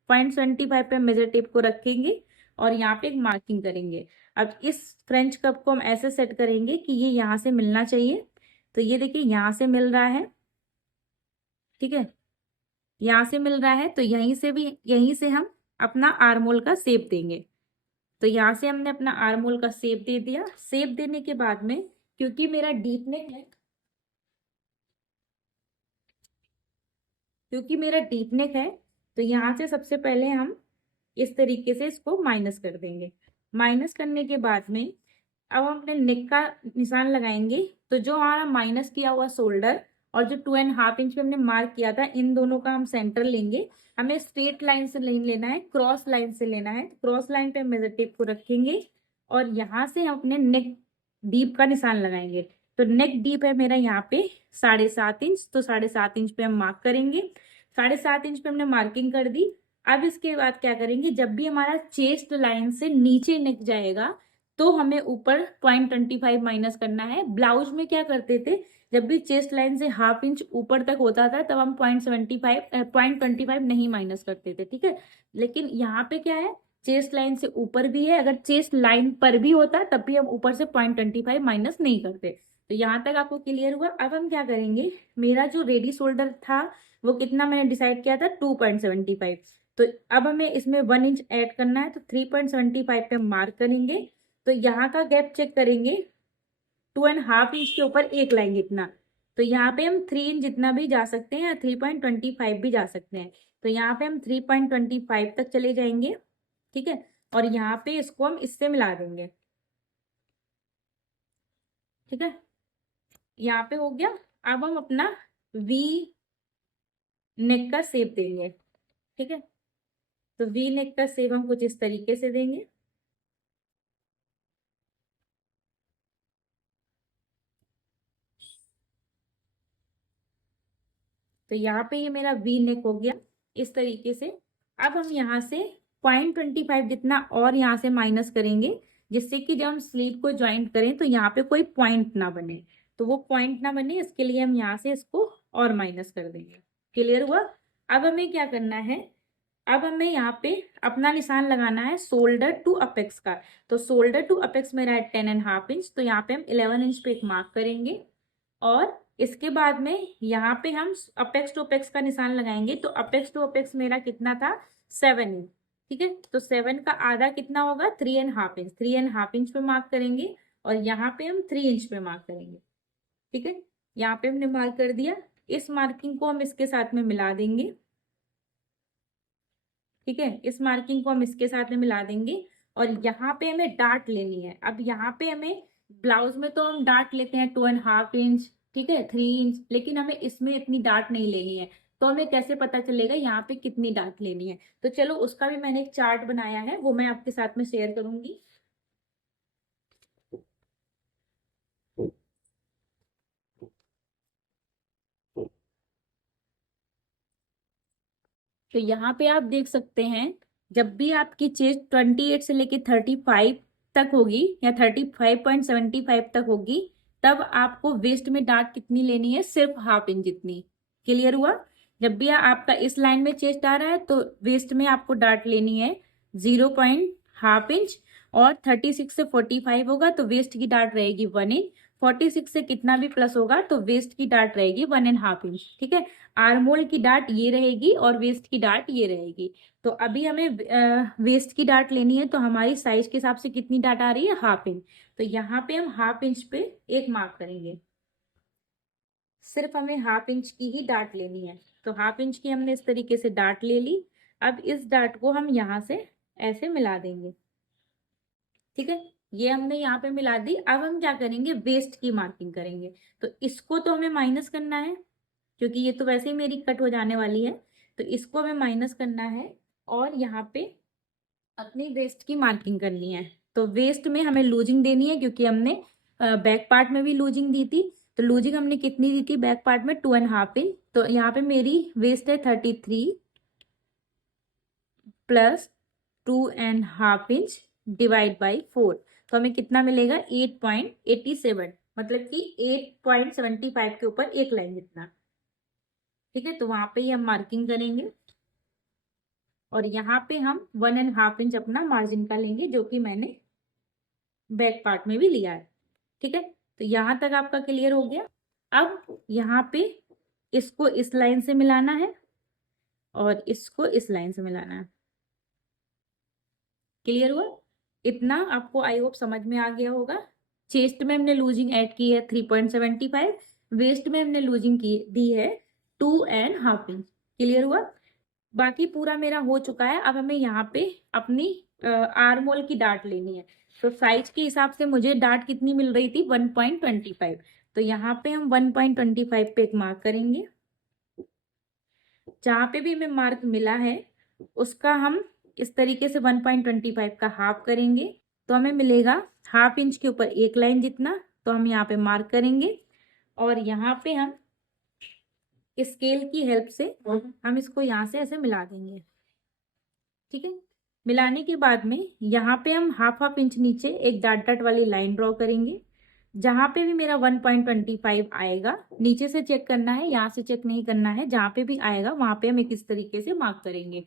0.75 पे मेजर टेप को रखेंगे और यहाँ पे एक मार्किंग करेंगे। अब इस फ्रेंच कप को हम ऐसे सेट करेंगे कि ये यहाँ से मिलना चाहिए। तो ये देखिए यहाँ से मिल रहा है। ठीक है, यहाँ से मिल रहा है, तो यहीं से हम अपना आर्मोल का शेप देंगे। तो यहाँ से हमने अपना आर्मोल का शेप दे दिया। शेप देने के बाद में क्योंकि मेरा डीप नेक है, तो यहाँ से सबसे पहले हम इस तरीके से इसको माइनस कर देंगे। माइनस करने के बाद में अब हम अपने नेक का निशान लगाएंगे। तो जो हमारा माइनस किया हुआ शोल्डर और जो 2.5 इंच पे हमने मार्क किया था, इन दोनों का हम सेंटर लेंगे। हमें स्ट्रेट लाइन से नहीं लेना है, क्रॉस लाइन से लेना है। क्रॉस लाइन पे हम मेजर टेप को रखेंगे और यहाँ से हम अपने नेक डीप का निशान लगाएंगे। तो नेक डीप है मेरा यहाँ पे 7.5 इंच, तो 7.5 इंच पे हम मार्क करेंगे। 7.5 इंच पे हमने मार्किंग कर दी। अब इसके बाद क्या करेंगे, जब भी हमारा चेस्ट लाइन से नीचे नेक जाएगा तो हमें ऊपर 0.25 माइनस करना है। ब्लाउज में क्या करते थे, जब भी चेस्ट लाइन से 1/2 इंच ऊपर तक होता था तब हम 0.25 नहीं माइनस करते थे। ठीक है, लेकिन यहाँ पे क्या है, चेस्ट लाइन से ऊपर भी है, अगर चेस्ट लाइन पर भी होता तब भी हम ऊपर से 0.25 माइनस नहीं करते। तो यहाँ तक आपको क्लियर हुआ। अब हम क्या करेंगे, मेरा जो रेडी शोल्डर था वो कितना मैंने डिसाइड किया था 2.75, तो अब हमें इसमें 1 इंच ऐड करना है। तो 3.75 पे हम मार्क करेंगे। तो यहाँ का गैप चेक करेंगे, 2.5 इंच के ऊपर एक लाइन इतना। तो यहाँ पे हम 3 इंच जितना भी जा सकते हैं या 3.25 भी जा सकते हैं। तो यहाँ पे हम 3.25 तक चले जाएंगे। ठीक है, और यहाँ पे इसको हम इससे मिला देंगे। ठीक है, यहाँ पे हो गया। अब हम अपना वी नेक का शेप देंगे। ठीक है, तो वी नेक का शेप हम कुछ इस तरीके से देंगे। तो यहाँ पे ये मेरा वी नेक हो गया इस तरीके से। अब हम यहाँ से 0.25 जितना और यहाँ से माइनस करेंगे, जिससे कि जब हम स्लीव को ज्वाइंट करें तो यहाँ पे कोई पॉइंट ना बने। तो वो पॉइंट ना बने इसके लिए हम यहाँ से इसको और माइनस कर देंगे। क्लियर हुआ। अब हमें क्या करना है, अब हमें यहाँ पे अपना निशान लगाना है शोल्डर टू अपेक्स का। तो शोल्डर टू अपेक्स मेरा है 10.5 इंच, तो यहाँ पे हम 11 इंच पे एक मार्क करेंगे। और इसके बाद में यहाँ पे हम अपेक्स टू अपेक्स का निशान लगाएंगे। तो अपेक्स टू अपेक्स मेरा कितना था, 7 इंच। ठीक है, तो 7 का आधा कितना होगा, 3.5 इंच। 3.5 इंच पे मार्क करेंगे और यहाँ पे हम 3 इंच पे मार्क करेंगे। ठीक है, यहाँ पे हमने मार्क कर दिया। इस मार्किंग को हम इसके साथ में मिला देंगे। ठीक है, इस मार्किंग को हम इसके साथ में मिला देंगे। और यहाँ पे हमें डार्ट लेनी है। अब यहाँ पे हमें, ब्लाउज में तो हम डार्ट लेते हैं 2.5 इंच, ठीक है, 3 इंच, लेकिन हमें इसमें इतनी डार्ट नहीं लेनी है। तो हमें कैसे पता चलेगा यहाँ पे कितनी डार्ट लेनी है? तो चलो उसका भी मैंने एक चार्ट बनाया है, वो मैं आपके साथ में शेयर करूंगी। तो यहाँ पे आप देख सकते हैं, जब भी आपकी चेस्ट 28 से लेके 35 तक होगी या 35.75 तक होगी, तब आपको वेस्ट में डार्ट कितनी लेनी है, सिर्फ 1/2 इंच जितनी। क्लियर हुआ? जब भी आपका इस लाइन में चेस्ट आ रहा है तो वेस्ट में आपको डार्ट लेनी है 0.5 इंच। और 36 से 45 होगा तो वेस्ट की डार्ट रहेगी 1 इंच। 46 से कितना भी प्लस होगा तो वेस्ट की डार्ट रहेगी 1.5 इंच। ठीक है, आर्मोल की डार्ट ये रहेगी और वेस्ट की डार्ट ये रहेगी। तो अभी हमें वेस्ट की डार्ट लेनी है, तो हमारी साइज के हिसाब से कितनी डार्ट आ रही है, 1/2 इंच। तो यहाँ पे हम 1/2 इंच पे एक मार्क करेंगे। सिर्फ हमें 1/2 इंच की ही डार्ट लेनी है। तो 1/2 इंच की हमने इस तरीके से डार्ट ले ली। अब इस डार्ट को हम यहाँ से ऐसे मिला देंगे। ठीक है, ये हमने यहाँ पे मिला दी। अब हम क्या करेंगे, वेस्ट की मार्किंग करेंगे। तो इसको तो हमें माइनस करना है, क्योंकि ये तो वैसे ही मेरी कट हो जाने वाली है। तो इसको हमें माइनस करना है और यहाँ पे अपनी वेस्ट की मार्किंग करनी है। तो वेस्ट में हमें लूजिंग देनी है, क्योंकि हमने बैक पार्ट में भी लूजिंग दी थी। तो लूजिंग हमने कितनी दी थी बैक पार्ट में, 2.5 इंच। तो यहाँ पे मेरी वेस्ट है 33 प्लस 2.5 इंच डिवाइड बाई 4। तो हमें कितना मिलेगा, 8.87, मतलब कि 8.75 के ऊपर एक लाइन जितना। ठीक है, तो वहां पे ही हम मार्किंग करेंगे और यहाँ पे हम 1.5 इंच अपना मार्जिन का लेंगे, जो कि मैंने बैक पार्ट में भी लिया है। ठीक है, तो यहाँ तक आपका क्लियर हो गया। अब यहाँ पे इसको इस लाइन से मिलाना है और इसको इस लाइन से मिलाना है। क्लियर हुआ? इतना आपको आई होप समझ में आ गया होगा। चेस्ट में हमने लूजिंग ऐड की है 3.75, वेस्ट में हमने लूजिंग की दी है 2.5 इंच। क्लियर हुआ? बाकी पूरा मेरा हो चुका है। अब हमें यहाँ पे अपनी आर्म होल की डार्ट लेनी है। तो साइज के हिसाब से मुझे डार्ट कितनी मिल रही थी, 1.25। तो यहाँ पे हम 1.25 पे एक मार्क करेंगे। जहाँ पे भी हमें मार्क मिला है उसका हम इस तरीके से 1.25 का हाफ करेंगे। तो हमें मिलेगा 1/2 इंच के ऊपर एक लाइन जितना। तो हम यहाँ पे मार्क करेंगे और यहाँ पे हम स्केल की हेल्प से हम इसको यहाँ से ऐसे मिला देंगे। ठीक है, मिलाने के बाद में यहाँ पे हम 1/2 इंच नीचे एक डॉट डॉट वाली लाइन ड्रॉ करेंगे। जहां पे भी मेरा 1.25 आएगा, नीचे से चेक करना है, यहाँ से चेक नहीं करना है, जहां पे भी आएगा वहां पे हम एक इस तरीके से मार्क करेंगे।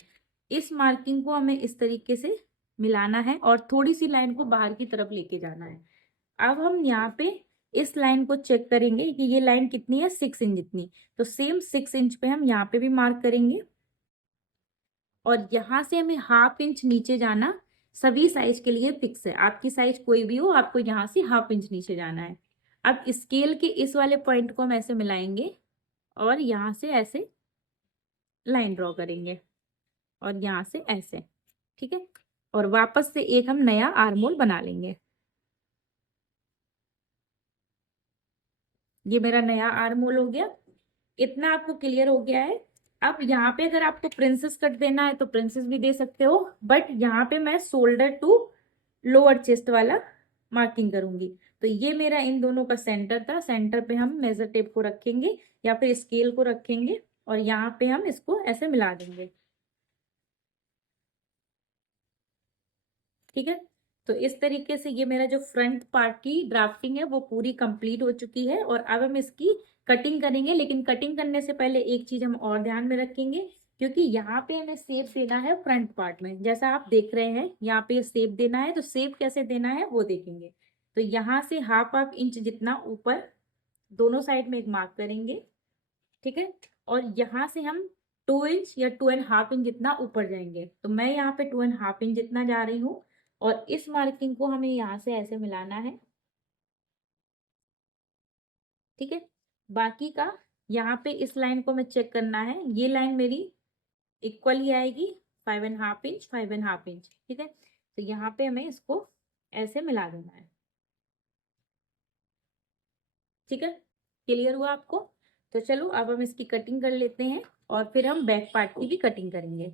इस मार्किंग को हमें इस तरीके से मिलाना है और थोड़ी सी लाइन को बाहर की तरफ लेके जाना है। अब हम यहाँ पे इस लाइन को चेक करेंगे कि ये लाइन कितनी है, 6 इंच जितनी। तो सेम 6 इंच पे हम यहाँ पे भी मार्क करेंगे और यहाँ से हमें 1/2 इंच नीचे जाना सभी साइज के लिए फिक्स है। आपकी साइज कोई भी हो, आपको यहाँ से 1/2 इंच नीचे जाना है। अब स्केल के इस वाले पॉइंट को हम ऐसे मिलाएंगे और यहाँ से ऐसे लाइन ड्रॉ करेंगे और यहाँ से ऐसे। ठीक है, और वापस से एक हम नया आर्म होल बना लेंगे। ये मेरा नया आर्म होल हो गया। इतना आपको क्लियर हो गया है। अब यहाँ पे अगर आपको प्रिंसेस कट देना है तो प्रिंसेस भी दे सकते हो, बट यहाँ पे मैं शोल्डर टू लोअर चेस्ट वाला मार्किंग करूंगी। तो ये मेरा इन दोनों का सेंटर था। सेंटर पे हम मेजर टेप को रखेंगे या फिर स्केल को रखेंगे और यहाँ पे हम इसको ऐसे मिला देंगे। ठीक है, तो इस तरीके से ये मेरा जो फ्रंट पार्ट की ड्राफ्टिंग है वो पूरी कंप्लीट हो चुकी है। और अब हम इसकी कटिंग करेंगे, लेकिन कटिंग करने से पहले एक चीज हम और ध्यान में रखेंगे, क्योंकि यहाँ पे हमें शेप देना है फ्रंट पार्ट में, जैसा आप देख रहे हैं यहाँ पे शेप देना है। तो शेप कैसे देना है वो देखेंगे। तो यहाँ से हाफ हाफ इंच जितना ऊपर दोनों साइड में एक मार्क करेंगे, ठीक है। और यहाँ से हम 2 इंच या 2.5 इंच जितना ऊपर जाएंगे। तो मैं यहाँ पे 2.5 इंच जितना जा रही हूँ, और इस मार्किंग को हमें यहाँ से ऐसे मिलाना है, ठीक है। बाकी का यहाँ पे इस लाइन को मैं चेक करना है, ये लाइन मेरी इक्वल ही आएगी, 5.5 इंच 5.5 इंच, ठीक है। तो यहाँ पे हमें इसको ऐसे मिला देना है, ठीक है। क्लियर हुआ आपको? तो चलो अब हम इसकी कटिंग कर लेते हैं, और फिर हम बैक पार्ट की भी कटिंग करेंगे।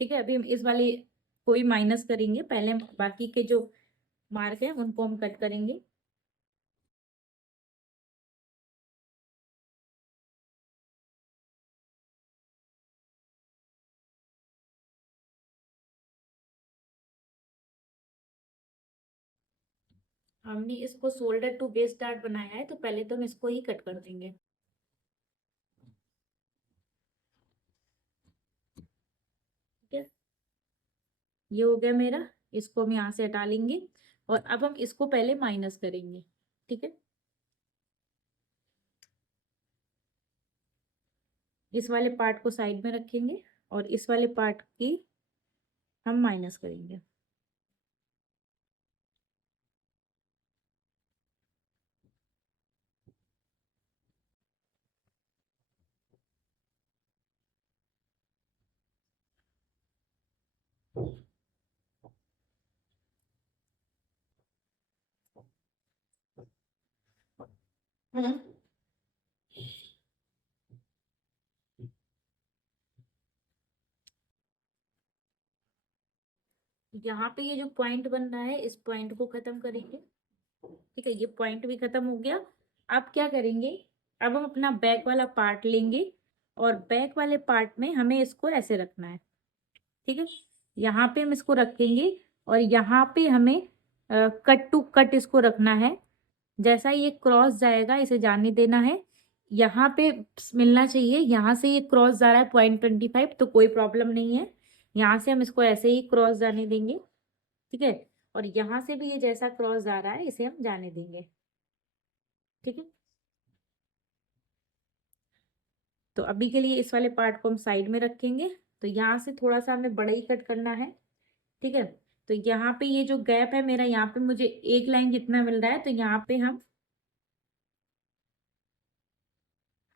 ठीक है, अभी हम इस वाली कोई माइनस करेंगे, पहले हम बाकी के जो मार्क है उनको हम कट करेंगे। हमने इसको शोल्डर टू बेस डार्ट बनाया है, तो पहले तो हम इसको ही कट कर देंगे, ठीक है। ये हो गया मेरा, इसको हम यहाँ से हटा लेंगे, और अब हम इसको पहले माइनस करेंगे, ठीक है। इस वाले पार्ट को साइड में रखेंगे, और इस वाले पार्ट की हम माइनस करेंगे। हम्म। यहाँ पे ये जो पॉइंट बन रहा है, इस पॉइंट को खत्म करेंगे, ठीक है। ये पॉइंट भी खत्म हो गया। अब क्या करेंगे, अब हम अपना बैक वाला पार्ट लेंगे, और बैक वाले पार्ट में हमें इसको ऐसे रखना है, ठीक है। यहाँ पे हम इसको रखेंगे, और यहाँ पे हमें कट टू कट इसको रखना है। जैसा ये क्रॉस जाएगा इसे जाने देना है, यहाँ पे मिलना चाहिए। यहाँ से ये क्रॉस जा रहा है 0.25, तो कोई प्रॉब्लम नहीं है। यहाँ से हम इसको ऐसे ही क्रॉस जाने देंगे, ठीक है। और यहाँ से भी ये जैसा क्रॉस जा रहा है इसे हम जाने देंगे, ठीक है। तो अभी के लिए इस वाले पार्ट को हम साइड में रखेंगे। तो यहाँ से थोड़ा सा हमें बड़ा ही कट करना है, ठीक है। तो यहाँ पे ये जो गैप है मेरा, यहाँ पे मुझे एक लाइन जितना मिल रहा है, तो यहाँ पे हम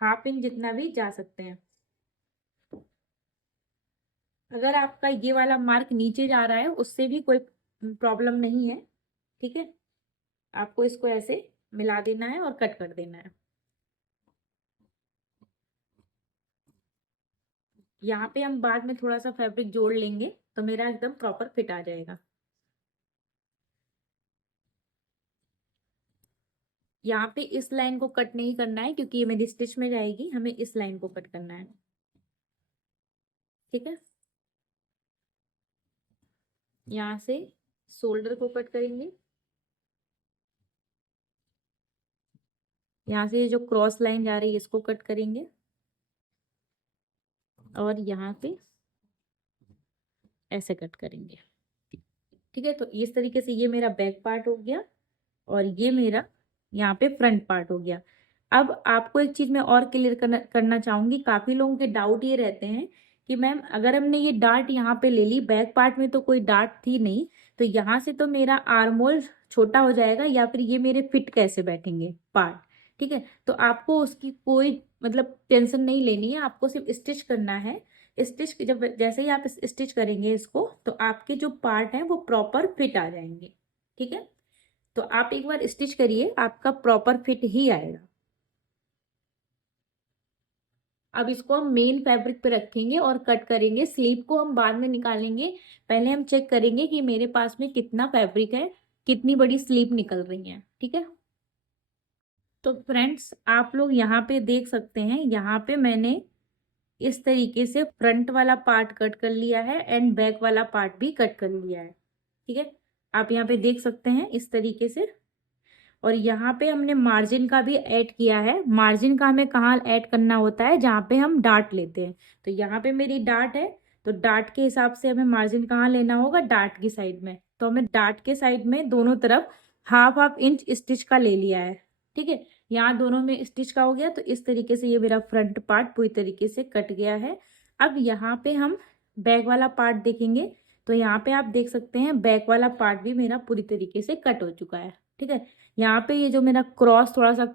हाफ इंच जितना भी जा सकते हैं। अगर आपका ये वाला मार्क नीचे जा रहा है उससे भी कोई प्रॉब्लम नहीं है, ठीक है। आपको इसको ऐसे मिला देना है और कट कर देना है। यहाँ पे हम बाद में थोड़ा सा फैब्रिक जोड़ लेंगे, तो मेरा एकदम प्रॉपर फिट आ जाएगा। यहाँ पे इस लाइन को कट नहीं करना है, क्योंकि ये मेरी स्टिच में जाएगी, हमें इस लाइन को कट करना है, ठीक है। यहाँ से शोल्डर को कट करेंगे, यहाँ से ये जो क्रॉस लाइन जा रही है इसको कट करेंगे, और यहाँ पे ऐसे कट करेंगे, ठीक है। तो इस तरीके से ये मेरा बैक पार्ट हो गया, और ये मेरा यहाँ पे फ्रंट पार्ट हो गया। अब आपको एक चीज मैं और क्लियर करना चाहूंगी। काफी लोगों के डाउट ये रहते हैं कि मैम अगर हमने ये डार्ट यहाँ पे ले ली, बैक पार्ट में तो कोई डार्ट थी नहीं, तो यहाँ से तो मेरा आर्म होल छोटा हो जाएगा, या फिर ये मेरे फिट कैसे बैठेंगे पार्ट, ठीक है। तो आपको उसकी कोई मतलब टेंशन नहीं लेनी है, आपको सिर्फ स्टिच करना है। स्टिच जब जैसे ही आप स्टिच करेंगे इसको, तो आपके जो पार्ट हैं वो प्रॉपर फिट आ जाएंगे, ठीक है। तो आप एक बार स्टिच करिए, आपका प्रॉपर फिट ही आएगा। अब इसको हम मेन फैब्रिक पे रखेंगे और कट करेंगे। स्लीव को हम बाद में निकालेंगे, पहले हम चेक करेंगे कि मेरे पास में कितना फैब्रिक है, कितनी बड़ी स्लीव निकल रही है, ठीक है। तो फ्रेंड्स आप लोग यहाँ पे देख सकते हैं, यहाँ पे मैंने इस तरीके से फ्रंट वाला पार्ट कट कर लिया है, एंड बैक वाला पार्ट भी कट कर लिया है, ठीक है। आप यहाँ पे देख सकते हैं इस तरीके से। और यहाँ पे हमने मार्जिन का भी ऐड किया है। मार्जिन का हमें कहाँ ऐड करना होता है, जहाँ पे हम डार्ट लेते हैं। तो यहाँ पे मेरी डार्ट है, तो डार्ट के हिसाब से हमें मार्जिन कहाँ लेना होगा, डार्ट की साइड में। तो हमें डार्ट के साइड में दोनों तरफ हाफ हाफ इंच स्टिच का ले लिया है। ठीक है, यहाँ दोनों में स्टिच का हो गया। तो इस तरीके से ये मेरा फ्रंट पार्ट पूरी तरीके से कट गया है। अब यहाँ पे हम बैक वाला पार्ट देखेंगे। तो यहाँ पे आप देख सकते हैं बैक वाला पार्ट भी मेरा पूरी तरीके से कट हो चुका है। ठीक है, यहाँ पे ये जो मेरा क्रॉस थोड़ा सा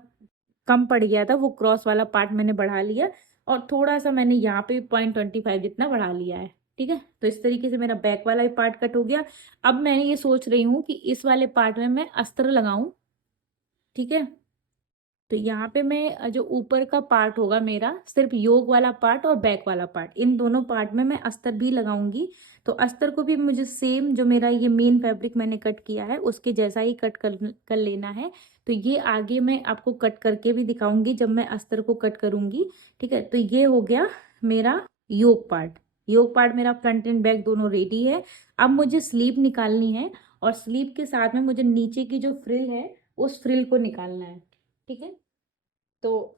कम पड़ गया था, वो क्रॉस वाला पार्ट मैंने बढ़ा लिया, और थोड़ा सा मैंने यहाँ पे 0.25 जितना बढ़ा लिया है। ठीक है, तो इस तरीके से मेरा बैक वाला भी पार्ट कट हो गया। अब मैंने ये सोच रही हूँ कि इस वाले पार्ट में मैं अस्तर लगाऊं। ठीक है, तो यहाँ पे मैं जो ऊपर का पार्ट होगा मेरा, सिर्फ योक वाला पार्ट और बैक वाला पार्ट, इन दोनों पार्ट में मैं अस्तर भी लगाऊंगी। तो अस्तर को भी मुझे सेम जो मेरा ये मेन फैब्रिक मैंने कट किया है उसके जैसा ही कट कर लेना है। तो ये आगे मैं आपको कट करके भी दिखाऊंगी जब मैं अस्तर को कट करूंगी। ठीक है, तो ये हो गया मेरा योक पार्ट। योक पार्ट मेरा फ्रंट एंड बैक दोनों रेडी है। अब मुझे स्लीव निकालनी है, और स्लीव के साथ में मुझे नीचे की जो फ्रिल है उस फ्रिल को निकालना है। ठीक है, तो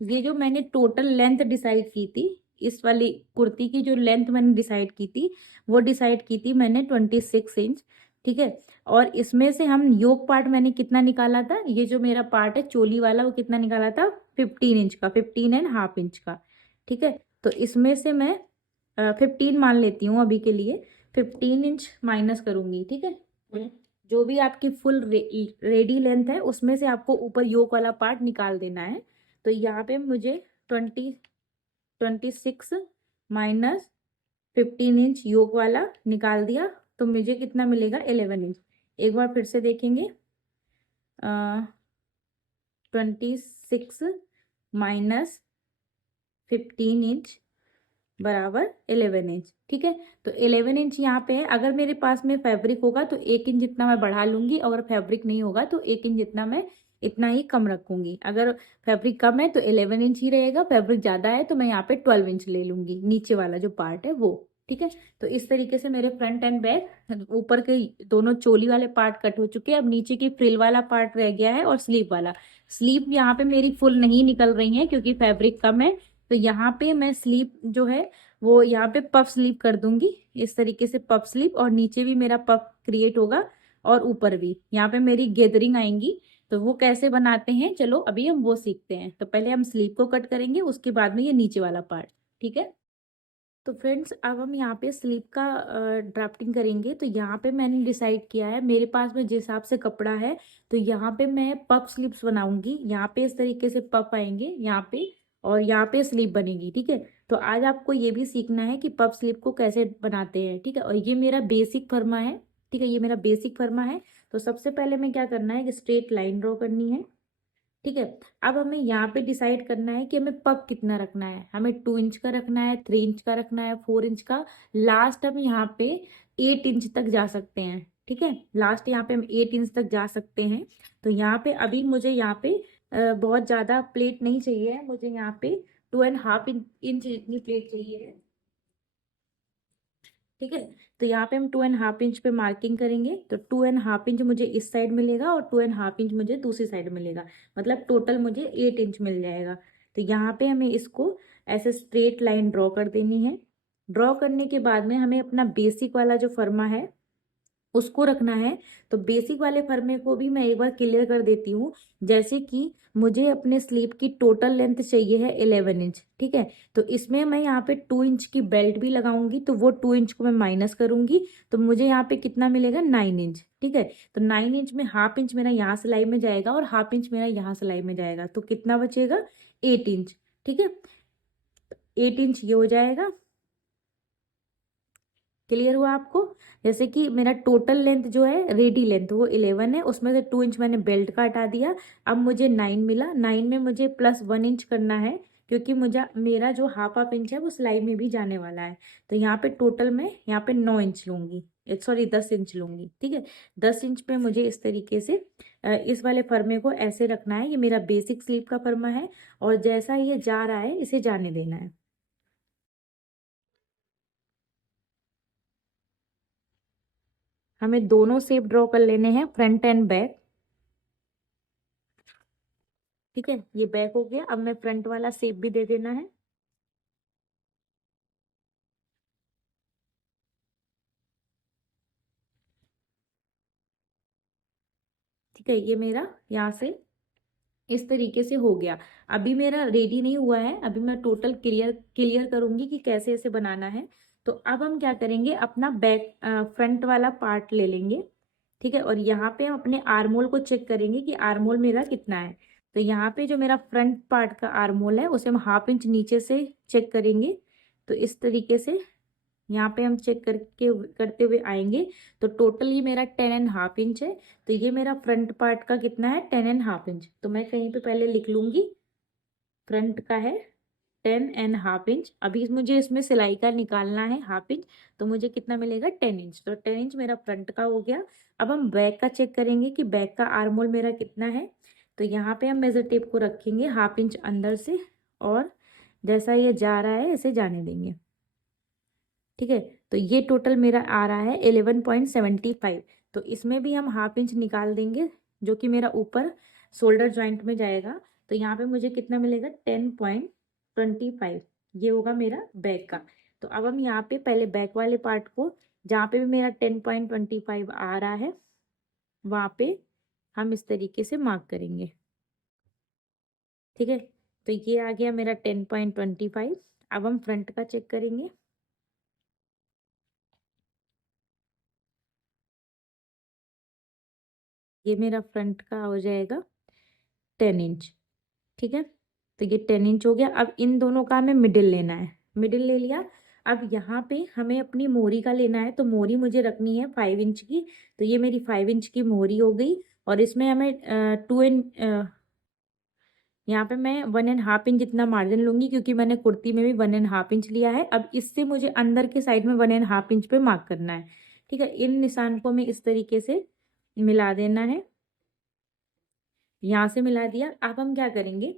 ये जो मैंने टोटल लेंथ डिसाइड की थी, इस वाली कुर्ती की जो लेंथ मैंने डिसाइड की थी, वो डिसाइड की थी मैंने 26 इंच। ठीक है, और इसमें से हम योक पार्ट मैंने कितना निकाला था, ये जो मेरा पार्ट है चोली वाला, वो कितना निकाला था, 15 इंच का, 15.5 इंच का। ठीक है, तो इसमें से मैं 15 मान लेती हूँ अभी के लिए, 15 इंच माइनस करूंगी। ठीक है, जो भी आपकी फुल रेडी लेंथ है उसमें से आपको ऊपर योक वाला पार्ट निकाल देना है। तो यहाँ पे मुझे 26 माइनस 15 इंच योक वाला निकाल दिया, तो मुझे कितना मिलेगा, 11 इंच। एक बार फिर से देखेंगे, 26 माइनस 15 इंच बराबर 11 इंच। ठीक है, तो 11 इंच यहाँ पे है। अगर मेरे पास में फैब्रिक होगा तो 1 इंच जितना मैं बढ़ा लूंगी, अगर फैब्रिक नहीं होगा तो 1 इंच जितना मैं इतना ही कम रखूंगी। अगर फैब्रिक कम है तो 11 इंच ही रहेगा, फैब्रिक ज्यादा है तो मैं यहाँ पे 12 इंच ले लूंगी, नीचे वाला जो पार्ट है वो। ठीक है, तो इस तरीके से मेरे फ्रंट एंड बैक ऊपर के दोनों चोली वाले पार्ट कट हो चुके हैं। अब नीचे की फ्रिल वाला पार्ट रह गया है, और स्लीव वाला। स्लीव यहाँ पे मेरी फुल नहीं निकल रही है क्योंकि फैब्रिक कम है। तो यहाँ पे मैं स्लीव जो है वो यहाँ पे पफ स्लीव कर दूंगी, इस तरीके से पफ स्लीव, और नीचे भी मेरा पफ क्रिएट होगा, और ऊपर भी यहाँ पे मेरी गैदरिंग आएंगी। तो वो कैसे बनाते हैं, चलो अभी हम वो सीखते हैं। तो पहले हम स्लीव को कट करेंगे, उसके बाद में ये नीचे वाला पार्ट। ठीक है, तो फ्रेंड्स अब हम यहाँ पे स्लीव का ड्राफ्टिंग करेंगे। तो यहाँ पे मैंने डिसाइड किया है, मेरे पास में जिस हिसाब से कपड़ा है, तो यहाँ पे मैं पफ स्लीव्स बनाऊंगी। यहाँ पे इस तरीके से पफ आएंगे यहाँ पे, और यहाँ पे स्लीव बनेगी। ठीक है, तो आज आपको ये भी सीखना है कि पफ स्लीव को कैसे बनाते हैं। ठीक है, और ये मेरा बेसिक फर्मा है। ठीक है, ये मेरा बेसिक फर्मा है। तो सबसे पहले मैं क्या करना है कि स्ट्रेट लाइन ड्रॉ करनी है। ठीक है, अब हमें यहाँ पे डिसाइड करना है कि हमें पग कितना रखना है। हमें 2 इंच का रखना है, 3 इंच का रखना है, 4 इंच का। लास्ट हम यहाँ पे 8 इंच तक जा सकते हैं। ठीक है, लास्ट यहाँ पे हम 8 इंच तक जा सकते हैं। तो यहाँ पे अभी मुझे यहाँ पे बहुत ज्यादा प्लेट नहीं चाहिए है, मुझे यहाँ पे 2.5 इंच इतनी प्लेट चाहिए है। ठीक है, तो यहाँ पे हम 2.5 इंच पे मार्किंग करेंगे। तो 2.5 इंच मुझे इस साइड मिलेगा, और 2.5 इंच मुझे दूसरी साइड मिलेगा, मतलब टोटल मुझे 8 इंच मिल जाएगा। तो यहाँ पे हमें इसको ऐसे स्ट्रेट लाइन ड्रॉ कर देनी है। ड्रॉ करने के बाद में हमें अपना बेसिक वाला जो फर्मा है उसको रखना है। तो बेसिक वाले फर्मे को भी मैं एक बार क्लियर कर देती हूँ। जैसे कि मुझे अपने स्लीव की टोटल लेंथ चाहिए है 11 इंच। ठीक है, तो इसमें मैं यहाँ पे 2 इंच की बेल्ट भी लगाऊंगी, तो वो 2 इंच को मैं माइनस करूंगी, तो मुझे यहाँ पे कितना मिलेगा, 9 इंच। ठीक है, तो 9 इंच में हाफ इंच मेरा यहाँ सिलाई में जाएगा, और हाफ इंच मेरा यहाँ सिलाई में जाएगा, तो कितना बचेगा, 8 इंच। ठीक है, 8 इंच ये हो जाएगा। क्लियर हुआ आपको। जैसे कि मेरा टोटल लेंथ जो है रेडी लेंथ वो 11 है, उसमें से 2 इंच मैंने बेल्ट का हटा दिया। अब मुझे 9 मिला, 9 में मुझे प्लस 1 इंच करना है, क्योंकि मुझे मेरा जो हाफ हाफ इंच है वो सिलाई में भी जाने वाला है। तो यहाँ पे टोटल में यहाँ पे 9 इंच लूंगी, सॉरी 10 इंच लूंगी। ठीक है, 10 इंच पे मुझे इस तरीके से इस वाले फर्मे को ऐसे रखना है। ये मेरा बेसिक स्लीव का फर्मा है, और जैसा ये जा रहा है इसे जाने देना है। हमें दोनों शेप ड्रॉ कर लेने हैं, फ्रंट एंड बैक। ठीक है, ये बैक हो गया। अब मैं फ्रंट वाला शेप भी दे देना है। ठीक है, ये मेरा यहाँ से इस तरीके से हो गया। अभी मेरा रेडी नहीं हुआ है, अभी मैं टोटल क्लियर क्लियर करूंगी कि कैसे ऐसे बनाना है। तो अब हम क्या करेंगे, अपना बैक फ्रंट वाला पार्ट ले लेंगे। ठीक है, और यहाँ पे हम अपने आर्मोल को चेक करेंगे कि आर्मोल मेरा कितना है। तो यहाँ पे जो मेरा फ्रंट पार्ट का आर्मोल है उसे हम 1/2 इंच नीचे से चेक करेंगे। तो इस तरीके से यहाँ पे हम चेक करके करते हुए आएंगे। तो टोटल ये मेरा 10.5 इंच है। तो ये मेरा फ्रंट पार्ट का कितना है, 10.5 इंच। तो मैं कहीं पे पहले लिख लूंगी, फ्रंट का है 10.5 इंच। अभी मुझे इसमें सिलाई का निकालना है 1/2 इंच। तो मुझे कितना मिलेगा, 10 इंच। तो 10 इंच मेरा फ्रंट का हो गया। अब हम बैक का चेक करेंगे कि बैक का आर्मोल मेरा कितना है। तो यहाँ पे हम मेजर टेप को रखेंगे 1/2 इंच अंदर से, और जैसा ये जा रहा है ऐसे जाने देंगे। ठीक है, तो ये टोटल मेरा आ रहा है 11.75। तो इसमें भी हम 1/2 इंच निकाल देंगे, जो कि मेरा ऊपर शोल्डर जॉइंट में जाएगा। तो यहाँ पे मुझे कितना मिलेगा, 10.25। ये होगा मेरा बैक का। तो अब हम यहाँ पे पहले बैक वाले पार्ट को, जहाँ पे भी मेरा 10.25 आ रहा है, वहाँ पे हम इस तरीके से मार्क करेंगे। ठीक है, तो ये आ गया मेरा 10.25। अब हम फ्रंट का चेक करेंगे। ये मेरा फ्रंट का हो जाएगा 10 इंच। ठीक है, तो ये 10 इंच हो गया। अब इन दोनों का हमें मिडिल लेना है, मिडिल ले लिया। अब यहाँ पे हमें अपनी मोरी का लेना है। तो मोरी मुझे रखनी है 5 इंच की। तो ये मेरी 5 इंच की मोरी हो गई। और इसमें हमें 2 यहाँ पे मैं 1.5 इंच जितना मार्जिन लूंगी, क्योंकि मैंने कुर्ती में भी 1.5 इंच लिया है। अब इससे मुझे अंदर के साइड में 1.5 इंच पे मार्क करना है। ठीक है, इन निशान को हमें इस तरीके से मिला देना है। यहाँ से मिला दिया। अब हम क्या करेंगे,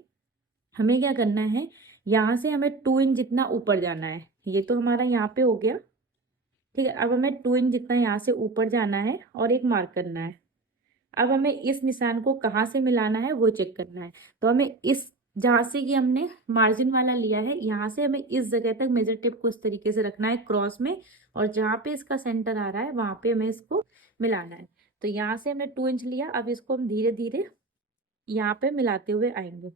हमें क्या करना है, यहाँ से हमें 2 इंच जितना ऊपर जाना है। ये तो हमारा यहाँ पे हो गया। ठीक है, अब हमें 2 इंच जितना यहाँ से ऊपर जाना है और एक मार्क करना है। अब हमें इस निशान को कहाँ से मिलाना है वो चेक करना है। तो हमें इस, जहाँ से कि हमने मार्जिन वाला लिया है, यहाँ से हमें इस जगह तक मेजर टिप को इस तरीके से रखना है क्रॉस में। और जहाँ पे इसका सेंटर आ रहा है वहां पे हमें इसको मिलाना है। तो यहाँ से हमने 2 इंच लिया। अब इसको हम धीरे धीरे यहाँ पे मिलाते हुए आएंगे।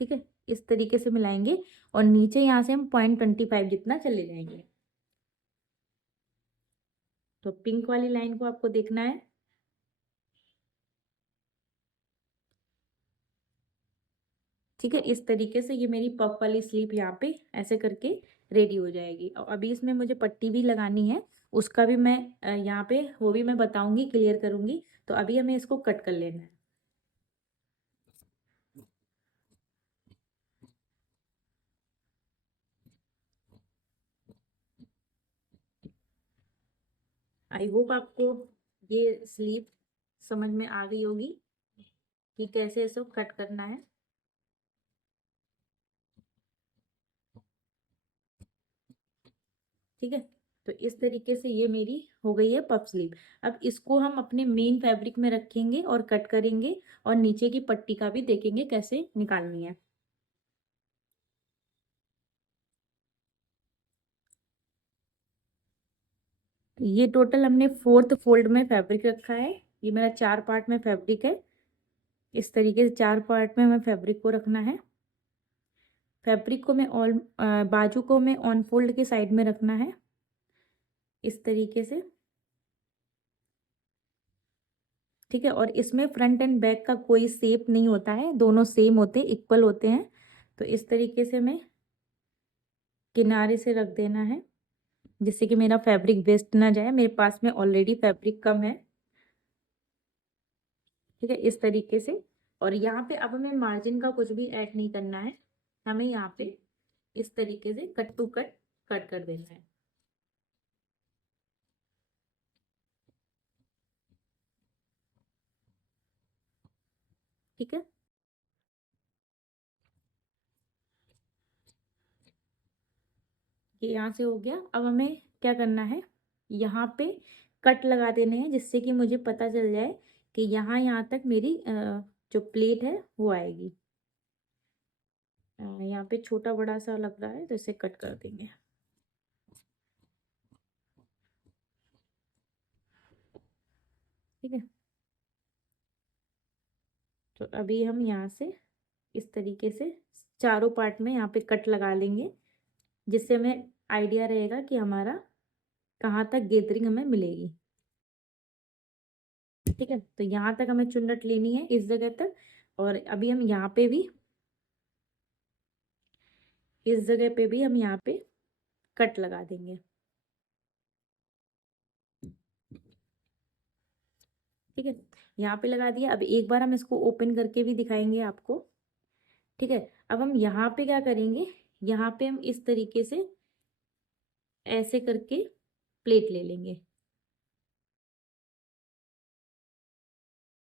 ठीक है, इस तरीके से मिलाएंगे। और नीचे यहाँ से हम 0.25 जितना चले जाएंगे। तो पिंक वाली लाइन को आपको देखना है। ठीक है, इस तरीके से ये मेरी पफ वाली स्लीव यहाँ पे ऐसे करके रेडी हो जाएगी। और अभी इसमें मुझे पट्टी भी लगानी है, उसका भी मैं यहाँ पे वो भी मैं बताऊंगी, क्लियर करूंगी। तो अभी हमें इसको कट कर लेना है। आई होप आपको ये स्लीव समझ में आ गई होगी कि कैसे इसको कट करना है। ठीक है, तो इस तरीके से ये मेरी हो गई है पफ स्लीव। अब इसको हम अपने मेन फैब्रिक में रखेंगे और कट करेंगे, और नीचे की पट्टी का भी देखेंगे कैसे निकालनी है। तो ये टोटल हमने 4th फोल्ड में फैब्रिक रखा है। ये मेरा 4 पार्ट में फैब्रिक है। इस तरीके से 4 पार्ट में हमें फैब्रिक को रखना है। फैब्रिक को मैं ऑल बाजू को मैं ऑन फोल्ड के साइड में रखना है, इस तरीके से। ठीक है, और इसमें फ्रंट एंड बैक का कोई शेप नहीं होता है, दोनों सेम होते हैं, इक्वल होते हैं। तो इस तरीके से हमें किनारे से रख देना है, जिससे कि मेरा फैब्रिक वेस्ट ना जाए। मेरे पास में ऑलरेडी फैब्रिक कम है। ठीक है, इस तरीके से। और यहाँ पे अब हमें मार्जिन का कुछ भी ऐड नहीं करना है। हमें यहाँ पे इस तरीके से कट टू कट कट कर देना है। ठीक है, ये यहाँ से हो गया। अब हमें क्या करना है, यहाँ पे कट लगा देने हैं, जिससे कि मुझे पता चल जाए कि यहाँ तक मेरी जो प्लेट है वो आएगी। यहाँ पे छोटा बड़ा सा लग रहा है तो इसे कट कर देंगे। ठीक है, तो अभी हम यहाँ से इस तरीके से चारों पार्ट में यहाँ पे कट लगा लेंगे, जिससे हमें आइडिया रहेगा कि हमारा कहाँ तक गैदरिंग हमें मिलेगी। ठीक है, तो यहाँ तक हमें चुन्नट लेनी है, इस जगह तक। और अभी हम यहाँ पे भी, इस जगह पे भी हम यहाँ पे कट लगा देंगे। ठीक है, यहाँ पे लगा दिया। अब एक बार हम इसको ओपन करके भी दिखाएंगे आपको। ठीक है, अब हम यहाँ पे क्या करेंगे, यहाँ पे हम इस तरीके से ऐसे करके प्लेट ले लेंगे।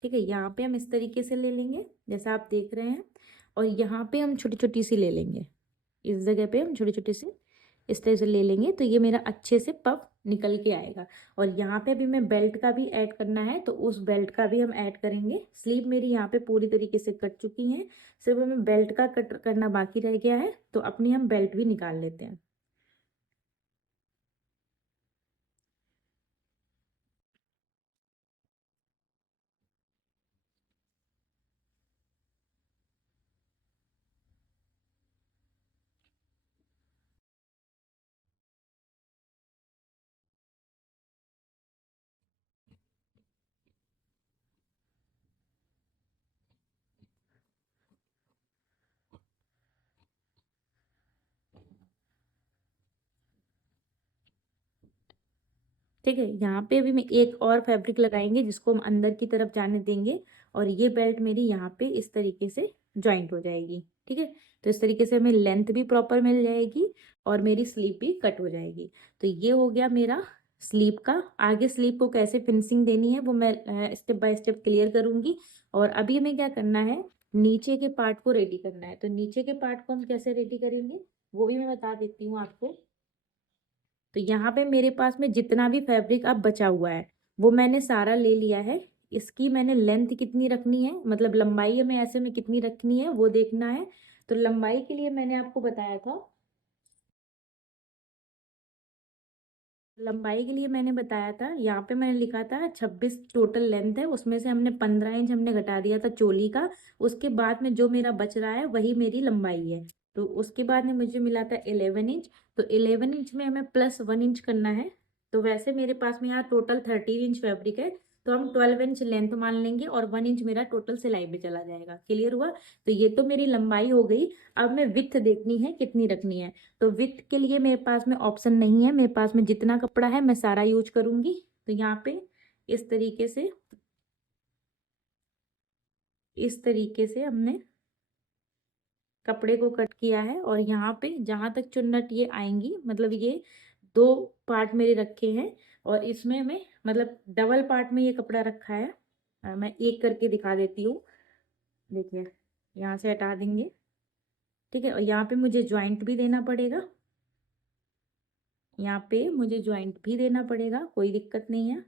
ठीक है, यहाँ पे हम इस तरीके से ले लेंगे जैसा आप देख रहे हैं, और यहाँ पे हम छोटी छोटी सी ले लेंगे। इस जगह पे हम छोटी छोटी सी इस तरह से ले लेंगे, तो ये मेरा अच्छे से पफ निकल के आएगा। और यहाँ पे भी मैं बेल्ट का भी ऐड करना है, तो उस बेल्ट का भी हम ऐड करेंगे। स्लीव मेरी यहाँ पे पूरी तरीके से कट चुकी है, सिर्फ हमें बेल्ट का कट करना बाकी रह गया है, तो अपनी हम बेल्ट भी निकाल लेते हैं। ठीक है, यहाँ पे भी मैं एक और फैब्रिक लगाएंगे जिसको हम अंदर की तरफ जाने देंगे, और ये बेल्ट मेरी यहाँ पे इस तरीके से ज्वाइंट हो जाएगी। ठीक है, तो इस तरीके से हमें लेंथ भी प्रॉपर मिल जाएगी और मेरी स्लीव भी कट हो जाएगी। तो ये हो गया मेरा स्लीव का। आगे स्लीव को कैसे फिनिशिंग देनी है वो मैं स्टेप बाय स्टेप क्लियर करूंगी। और अभी हमें क्या करना है, नीचे के पार्ट को रेडी करना है। तो नीचे के पार्ट को हम कैसे रेडी करेंगे वो भी मैं बता देती हूँ आपको। तो यहाँ पे मेरे पास में जितना भी फैब्रिक अब बचा हुआ है वो मैंने सारा ले लिया है। इसकी मैंने लेंथ कितनी रखनी है, मतलब लंबाई हमें ऐसे में कितनी रखनी है वो देखना है। तो लंबाई के लिए मैंने आपको बताया था, लंबाई के लिए मैंने बताया था, यहाँ पे मैंने लिखा था 26 टोटल लेंथ है, उसमें से हमने 15 इंच हमने घटा दिया था चोली का। उसके बाद में जो मेरा बच रहा है वही मेरी लंबाई है। तो उसके बाद में मुझे मिला था 11 इंच। तो 11 इंच में हमें +1 इंच करना है। तो वैसे मेरे पास में यहाँ टोटल 13 इंच फैब्रिक है, तो हम 12 इंच लेंथ मान लेंगे और 1 इंच मेरा टोटल सिलाई में चला जाएगा। क्लियर हुआ? तो ये तो मेरी लंबाई हो गई। अब मैं विड्थ देखनी है कितनी रखनी है। तो विथ के लिए मेरे पास में ऑप्शन नहीं है, मेरे पास में जितना कपड़ा है मैं सारा यूज करूंगी। तो यहाँ पे इस तरीके से, इस तरीके से हमने कपड़े को कट किया है। और यहाँ पे जहां तक चुन्नट ये आएंगी, मतलब ये 2 पार्ट मेरे रखे हैं, और इसमें मैं मतलब डबल पार्ट में ये कपड़ा रखा है। मैं एक करके दिखा देती हूँ। देखिए, यहाँ से हटा देंगे। ठीक है, और यहाँ पे मुझे ज्वाइंट भी देना पड़ेगा, यहाँ पे मुझे ज्वाइंट भी देना पड़ेगा, कोई दिक्कत नहीं है।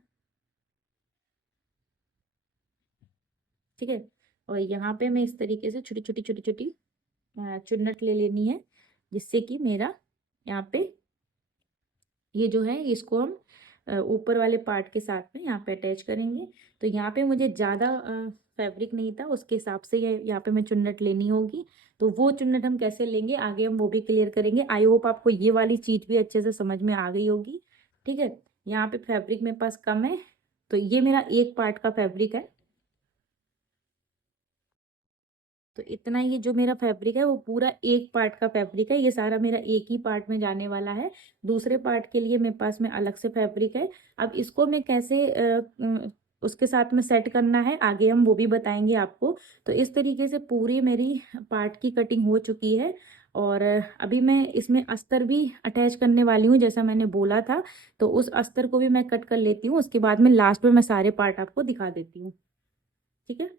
ठीक है, और यहाँ पे मैं इस तरीके से छोटी छोटी छोटी छोटी चुन्नट ले लेनी है, जिससे कि मेरा यहाँ पे ये जो है इसको हम ऊपर वाले पार्ट के साथ में यहाँ पे अटैच करेंगे। तो यहाँ पे मुझे ज़्यादा फैब्रिक नहीं था, उसके हिसाब से ये यहाँ पे मैं चुन्नट लेनी होगी। तो वो चुन्नट हम कैसे लेंगे आगे हम वो भी क्लियर करेंगे। आई होप आपको ये वाली चीज़ भी अच्छे से समझ में आ गई होगी। ठीक है, यहाँ पे फैब्रिक मेरे पास कम है, तो ये मेरा एक पार्ट का फैब्रिक है। तो इतना, ये जो मेरा फैब्रिक है वो पूरा एक पार्ट का फैब्रिक है, ये सारा मेरा एक ही पार्ट में जाने वाला है। दूसरे पार्ट के लिए मेरे पास में अलग से फैब्रिक है। अब इसको मैं कैसे उसके साथ में सेट करना है आगे हम वो भी बताएंगे आपको। तो इस तरीके से पूरी मेरी पार्ट की कटिंग हो चुकी है, और अभी मैं इसमें अस्तर भी अटैच करने वाली हूँ जैसा मैंने बोला था। तो उस अस्तर को भी मैं कट कर लेती हूँ, उसके बाद में लास्ट में मैं सारे पार्ट आपको दिखा देती हूँ। ठीक है,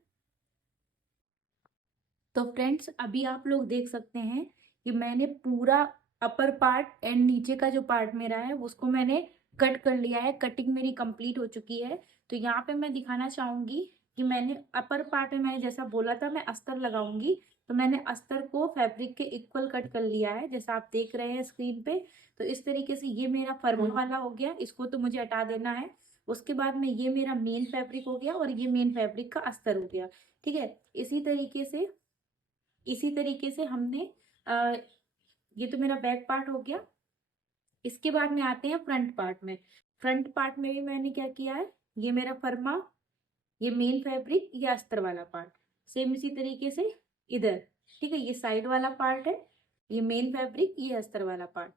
तो फ्रेंड्स अभी आप लोग देख सकते हैं कि मैंने पूरा अपर पार्ट एंड नीचे का जो पार्ट मेरा है उसको मैंने कट कर लिया है, कटिंग मेरी कंप्लीट हो चुकी है। तो यहाँ पे मैं दिखाना चाहूंगी कि मैंने अपर पार्ट में मैंने जैसा बोला था मैं अस्तर लगाऊंगी, तो मैंने अस्तर को फैब्रिक के इक्वल कट कर लिया है जैसा आप देख रहे हैं स्क्रीन पे। तो इस तरीके से ये मेरा फर्मा वाला हो गया, इसको तो मुझे हटा देना है। उसके बाद में ये मेरा मेन फैब्रिक हो गया और ये मेन फैब्रिक का अस्तर हो गया। ठीक है, इसी तरीके से हमने ये तो मेरा बैक पार्ट हो गया। इसके बाद में आते हैं फ्रंट पार्ट में। फ्रंट पार्ट में भी मैंने क्या किया है, ये मेरा फर्मा, ये मेन फैब्रिक, ये अस्तर वाला पार्ट, सेम इसी तरीके से इधर। ठीक है, ये साइड वाला पार्ट है, ये मेन फैब्रिक, ये अस्तर वाला पार्ट।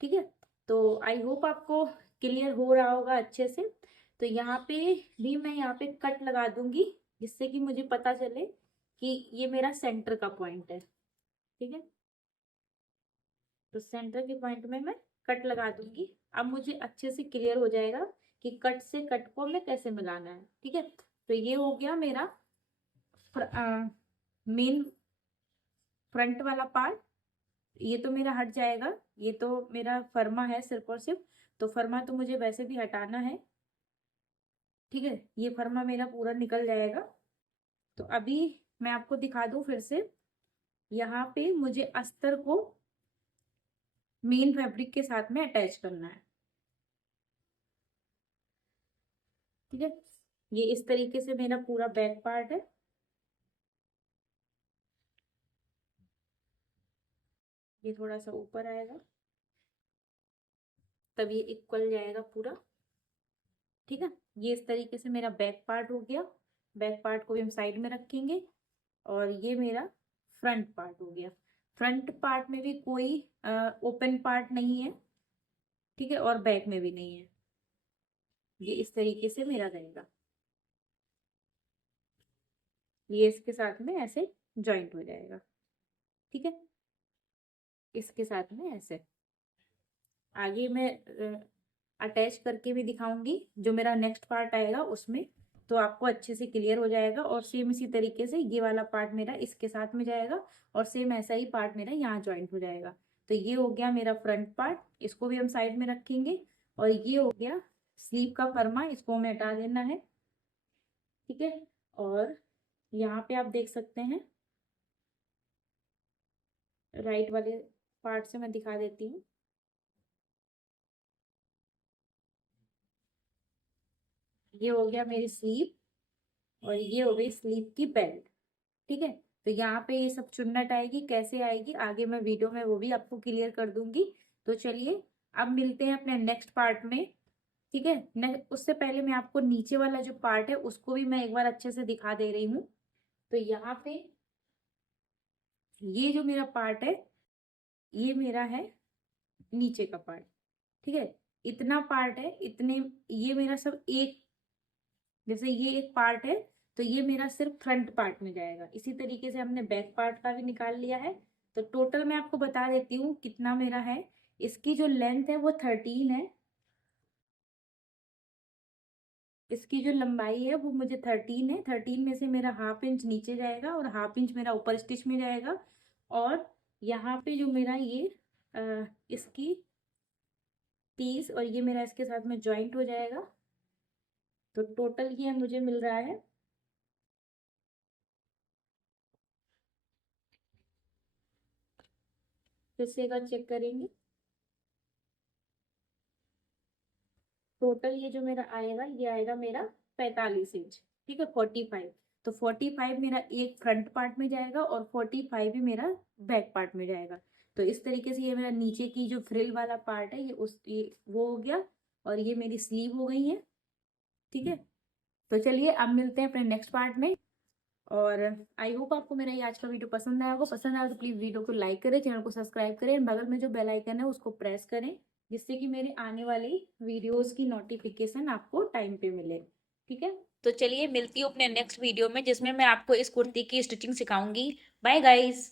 ठीक है, तो आई होप आपको क्लियर हो रहा होगा अच्छे से। तो यहाँ पे भी मैं यहाँ पे कट लगा दूंगी जिससे कि मुझे पता चले कि ये मेरा सेंटर का पॉइंट है। ठीक है, तो सेंटर के पॉइंट में मैं कट लगा दूंगी। अब मुझे अच्छे से क्लियर हो जाएगा कि कट से कट को हमें कैसे मिलाना है। ठीक है, तो ये हो गया मेरा मेन फ्रंट वाला पार्ट। ये तो मेरा हट जाएगा, ये तो मेरा फर्मा है सिर्फ और सिर्फ, तो फर्मा तो मुझे वैसे भी हटाना है। ठीक है, ये फर्मा मेरा पूरा निकल जाएगा। तो अभी मैं आपको दिखा दूं फिर से, यहाँ पे मुझे अस्तर को मेन फैब्रिक के साथ में अटैच करना है। ठीक है, ये इस तरीके से मेरा पूरा बैक पार्ट है। ये थोड़ा सा ऊपर आएगा तब ये इक्वल जाएगा पूरा। ठीक है, ये इस तरीके से मेरा बैक पार्ट हो गया। बैक पार्ट को भी हम साइड में रखेंगे और ये मेरा फ्रंट पार्ट हो गया। फ्रंट पार्ट में भी कोई ओपन पार्ट नहीं है। ठीक है, और बैक में भी नहीं है। ये इस तरीके से मेरा रहेगा, ये इसके साथ में ऐसे जॉइंट हो जाएगा। ठीक है, इसके साथ में ऐसे आगे मैं अटैच करके भी दिखाऊंगी जो मेरा नेक्स्ट पार्ट आएगा उसमें, तो आपको अच्छे से क्लियर हो जाएगा। और सेम इसी तरीके से ये वाला पार्ट मेरा इसके साथ में जाएगा और सेम ऐसा ही पार्ट मेरा यहाँ ज्वाइंट हो जाएगा। तो ये हो गया मेरा फ्रंट पार्ट, इसको भी हम साइड में रखेंगे। और ये हो गया स्लीव का फर्मा, इसको हमें हटा देना है। ठीक है, और यहाँ पे आप देख सकते हैं राइट वाले पार्ट से मैं दिखा देती हूँ। ये हो गया मेरी स्लीव और ये हो गई स्लीव की बेल्ट। ठीक है, तो यहाँ पे ये सब चुन्नट आएगी, कैसे आएगी आगे मैं वीडियो में वो भी आपको क्लियर कर दूंगी। तो चलिए अब मिलते हैं अपने नेक्स्ट पार्ट में। ठीक है, उससे पहले मैं आपको नीचे वाला जो पार्ट है उसको भी मैं एक बार अच्छे से दिखा दे रही हूँ। तो यहाँ पे ये जो मेरा पार्ट है ये मेरा है नीचे का पार्ट। ठीक है, इतना पार्ट है, इतने ये मेरा सब एक, जैसे ये एक पार्ट है तो ये मेरा सिर्फ फ्रंट पार्ट में जाएगा। इसी तरीके से हमने बैक पार्ट का भी निकाल लिया है। तो टोटल मैं आपको बता देती हूँ कितना मेरा है। इसकी जो लेंथ है वो 13 है, इसकी जो लंबाई है वो मुझे 13 है। 13 में से मेरा हाफ इंच नीचे जाएगा और हाफ इंच मेरा ऊपर स्टिच में जाएगा। और यहाँ पे जो मेरा ये इसकी 30 और ये मेरा इसके साथ में ज्वाइंट हो जाएगा। तो टोटल ये मुझे मिल रहा है, फिर से एक बार चेक करेंगे। टोटल ये जो मेरा आएगा ये आएगा मेरा 45 इंच। ठीक है, 45। तो 45 मेरा एक फ्रंट पार्ट में जाएगा और 45 ही मेरा बैक पार्ट में जाएगा। तो इस तरीके से ये मेरा नीचे की जो फ्रिल वाला पार्ट है ये वो हो गया और ये मेरी स्लीव हो गई है। ठीक है, तो चलिए अब मिलते हैं अपने नेक्स्ट पार्ट में। और आई होप आपको मेरा ये आज का वीडियो पसंद आया होगा। पसंद आया तो प्लीज़ वीडियो को लाइक करें, चैनल को सब्सक्राइब करें, बगल में जो बेल आइकन है उसको प्रेस करें जिससे कि मेरे आने वाली वीडियोस की नोटिफिकेशन आपको टाइम पे मिले। ठीक है, तो चलिए मिलती हूँ अपने नेक्स्ट वीडियो में जिसमें मैं आपको इस कुर्ती की स्टिचिंग सिखाऊंगी। Bye guys.